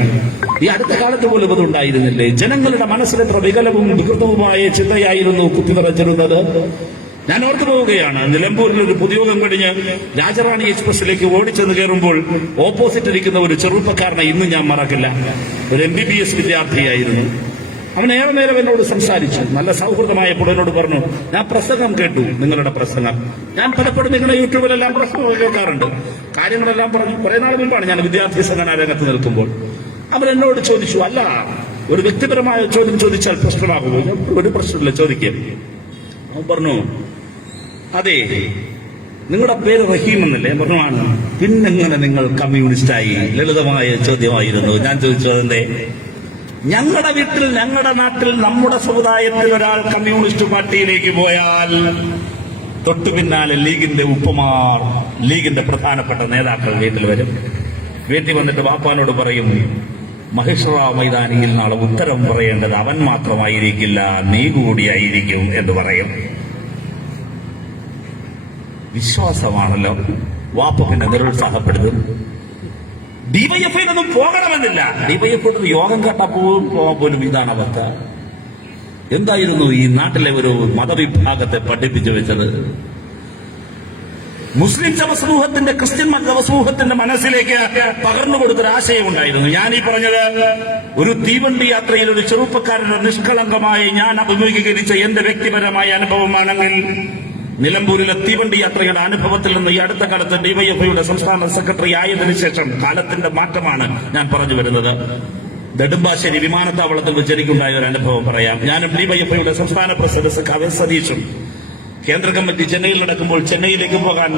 ഈ അടുത്ത കാലത്ത് പോലും അത് ഉണ്ടായിരുന്നില്ലേ? ജനങ്ങളുടെ മനസ്സിലെത്ര വികലവും വികൃതവുമായ ചിന്തയായിരുന്നു കുത്തിനിറച്ചിരുന്നത്. ഞാൻ ഓർത്തു പോവുകയാണ്, നിലമ്പൂരിൽ ഒരു പൊതുയോഗം കഴിഞ്ഞ് രാജറാണി എക്സ്പ്രസിലേക്ക് ഓടിച്ചെന്ന് കയറുമ്പോൾ ഓപ്പോസിറ്റ് ഇരിക്കുന്ന ഒരു ചെറുപ്പക്കാരനെ ഇന്നും ഞാൻ മറക്കില്ല. ഒരു MBBS വിദ്യാർത്ഥിയായിരുന്നു. അവൻ ഏറെ നേരം എന്നോട് സംസാരിച്ചു. നല്ല സൗഹൃദമായപ്പോൾ എന്നോട് പറഞ്ഞു, ഞാൻ പ്രസംഗം കേട്ടു, നിങ്ങളുടെ പ്രസംഗം. ഞാൻ പലപ്പോഴും നിങ്ങളുടെ യൂട്യൂബിലെല്ലാം പ്രസംഗം കേൾക്കാറുണ്ട്. കാര്യങ്ങളെല്ലാം പറഞ്ഞു. കുറെ നാൾ മുമ്പാണ് ഞാൻ വിദ്യാർത്ഥി സംഘടനാ രംഗത്ത് നിൽക്കുമ്പോൾ. അവൻ എന്നോട് ചോദിച്ചു, അല്ല, ഒരു വ്യക്തിപരമായ ചോദ്യം ചോദിച്ചാൽ പ്രശ്നമാകുമോ? ഒരു പ്രശ്നമില്ല, ചോദിക്കാം. അവൻ പറഞ്ഞു, അതെ, നിങ്ങളുടെ പേര് റഹീം എന്നല്ലേ? പറഞ്ഞു, ആണ്. പിന്നെങ്ങനെ നിങ്ങൾ കമ്മ്യൂണിസ്റ്റായി? ലളിതമായ ചോദ്യമായിരുന്നു. ഞാൻ ചോദിച്ചു, അതെന്തേ? ഞങ്ങളുടെ വീട്ടിൽ, ഞങ്ങളുടെ നാട്ടിൽ, നമ്മുടെ സമുദായത്തിൽ ഒരാൾ കമ്മ്യൂണിസ്റ്റ് പാർട്ടിയിലേക്ക് പോയാൽ തൊട്ടു പിന്നാലെ ലീഗിന്റെ ഉപ്പമാർ, ലീഗിന്റെ പ്രധാനപ്പെട്ട നേതാക്കൾ വീട്ടിൽ വരും. വീട്ടിൽ വന്നിട്ട് വാപ്പാനോട് പറയും, മഹിഷ്റാവ് മൈതാനിയിൽ നാളെ ഉത്തരം പറയേണ്ടത് അവൻ മാത്രമായിരിക്കില്ല, നീ കൂടിയായിരിക്കും എന്ന് പറയും. വിശ്വാസമാണല്ലോ. വാപ്പ പിന്നെ നിരുത്സാഹപ്പെടുത്തും. ഡിവൈഎഫ്ഐനൊന്നും പോകണമെന്നില്ല. ഡിവൈഎഫ് യോഗം കേട്ടാൽ പോലും ഇതാണ് അവസ്ഥ. എന്തായിരുന്നു ഈ നാട്ടിലെ ഒരു മതവിഭാഗത്തെ പഠിപ്പിച്ചു വെച്ചത്? മുസ്ലിം സമൂഹത്തിന്റെ, ക്രിസ്ത്യൻ സമൂഹത്തിന്റെ മനസ്സിലേക്ക് പകർന്നു കൊടുത്തൊരു ആശയമുണ്ടായിരുന്നു. ഞാൻ ഈ പറഞ്ഞത് ഒരു തീവണ്ടി യാത്രയിൽ ഒരു ചെറുപ്പക്കാരന്റെ നിഷ്കളങ്കമായി ഞാൻ അഭിമുഖീകരിച്ച എന്റെ വ്യക്തിപരമായ അനുഭവമാണെങ്കിൽ, നിലമ്പൂരിലെ തീവണ്ടി യാത്രയുടെ അനുഭവത്തിൽ നിന്ന് ഈ അടുത്ത കാലത്ത് ഡിവൈഎഫ്ഐയുടെ സംസ്ഥാന സെക്രട്ടറി ആയതിനു ശേഷം കാലത്തിന്റെ മാറ്റമാണ് ഞാൻ പറഞ്ഞു വരുന്നത്. നെടുമ്പാശ്ശേരി വിമാനത്താവളത്തിൽ വെച്ച് എനിക്കുണ്ടായ ഒരു അനുഭവം പറയാം. ഞാനും ഡിവൈഎഫ്ഐയുടെ സംസ്ഥാന പ്രസിഡന്റ് സതീഷും കേന്ദ്ര കമ്മിറ്റി ചെന്നൈയിൽ നടക്കുമ്പോൾ ചെന്നൈയിലേക്ക് പോകാൻ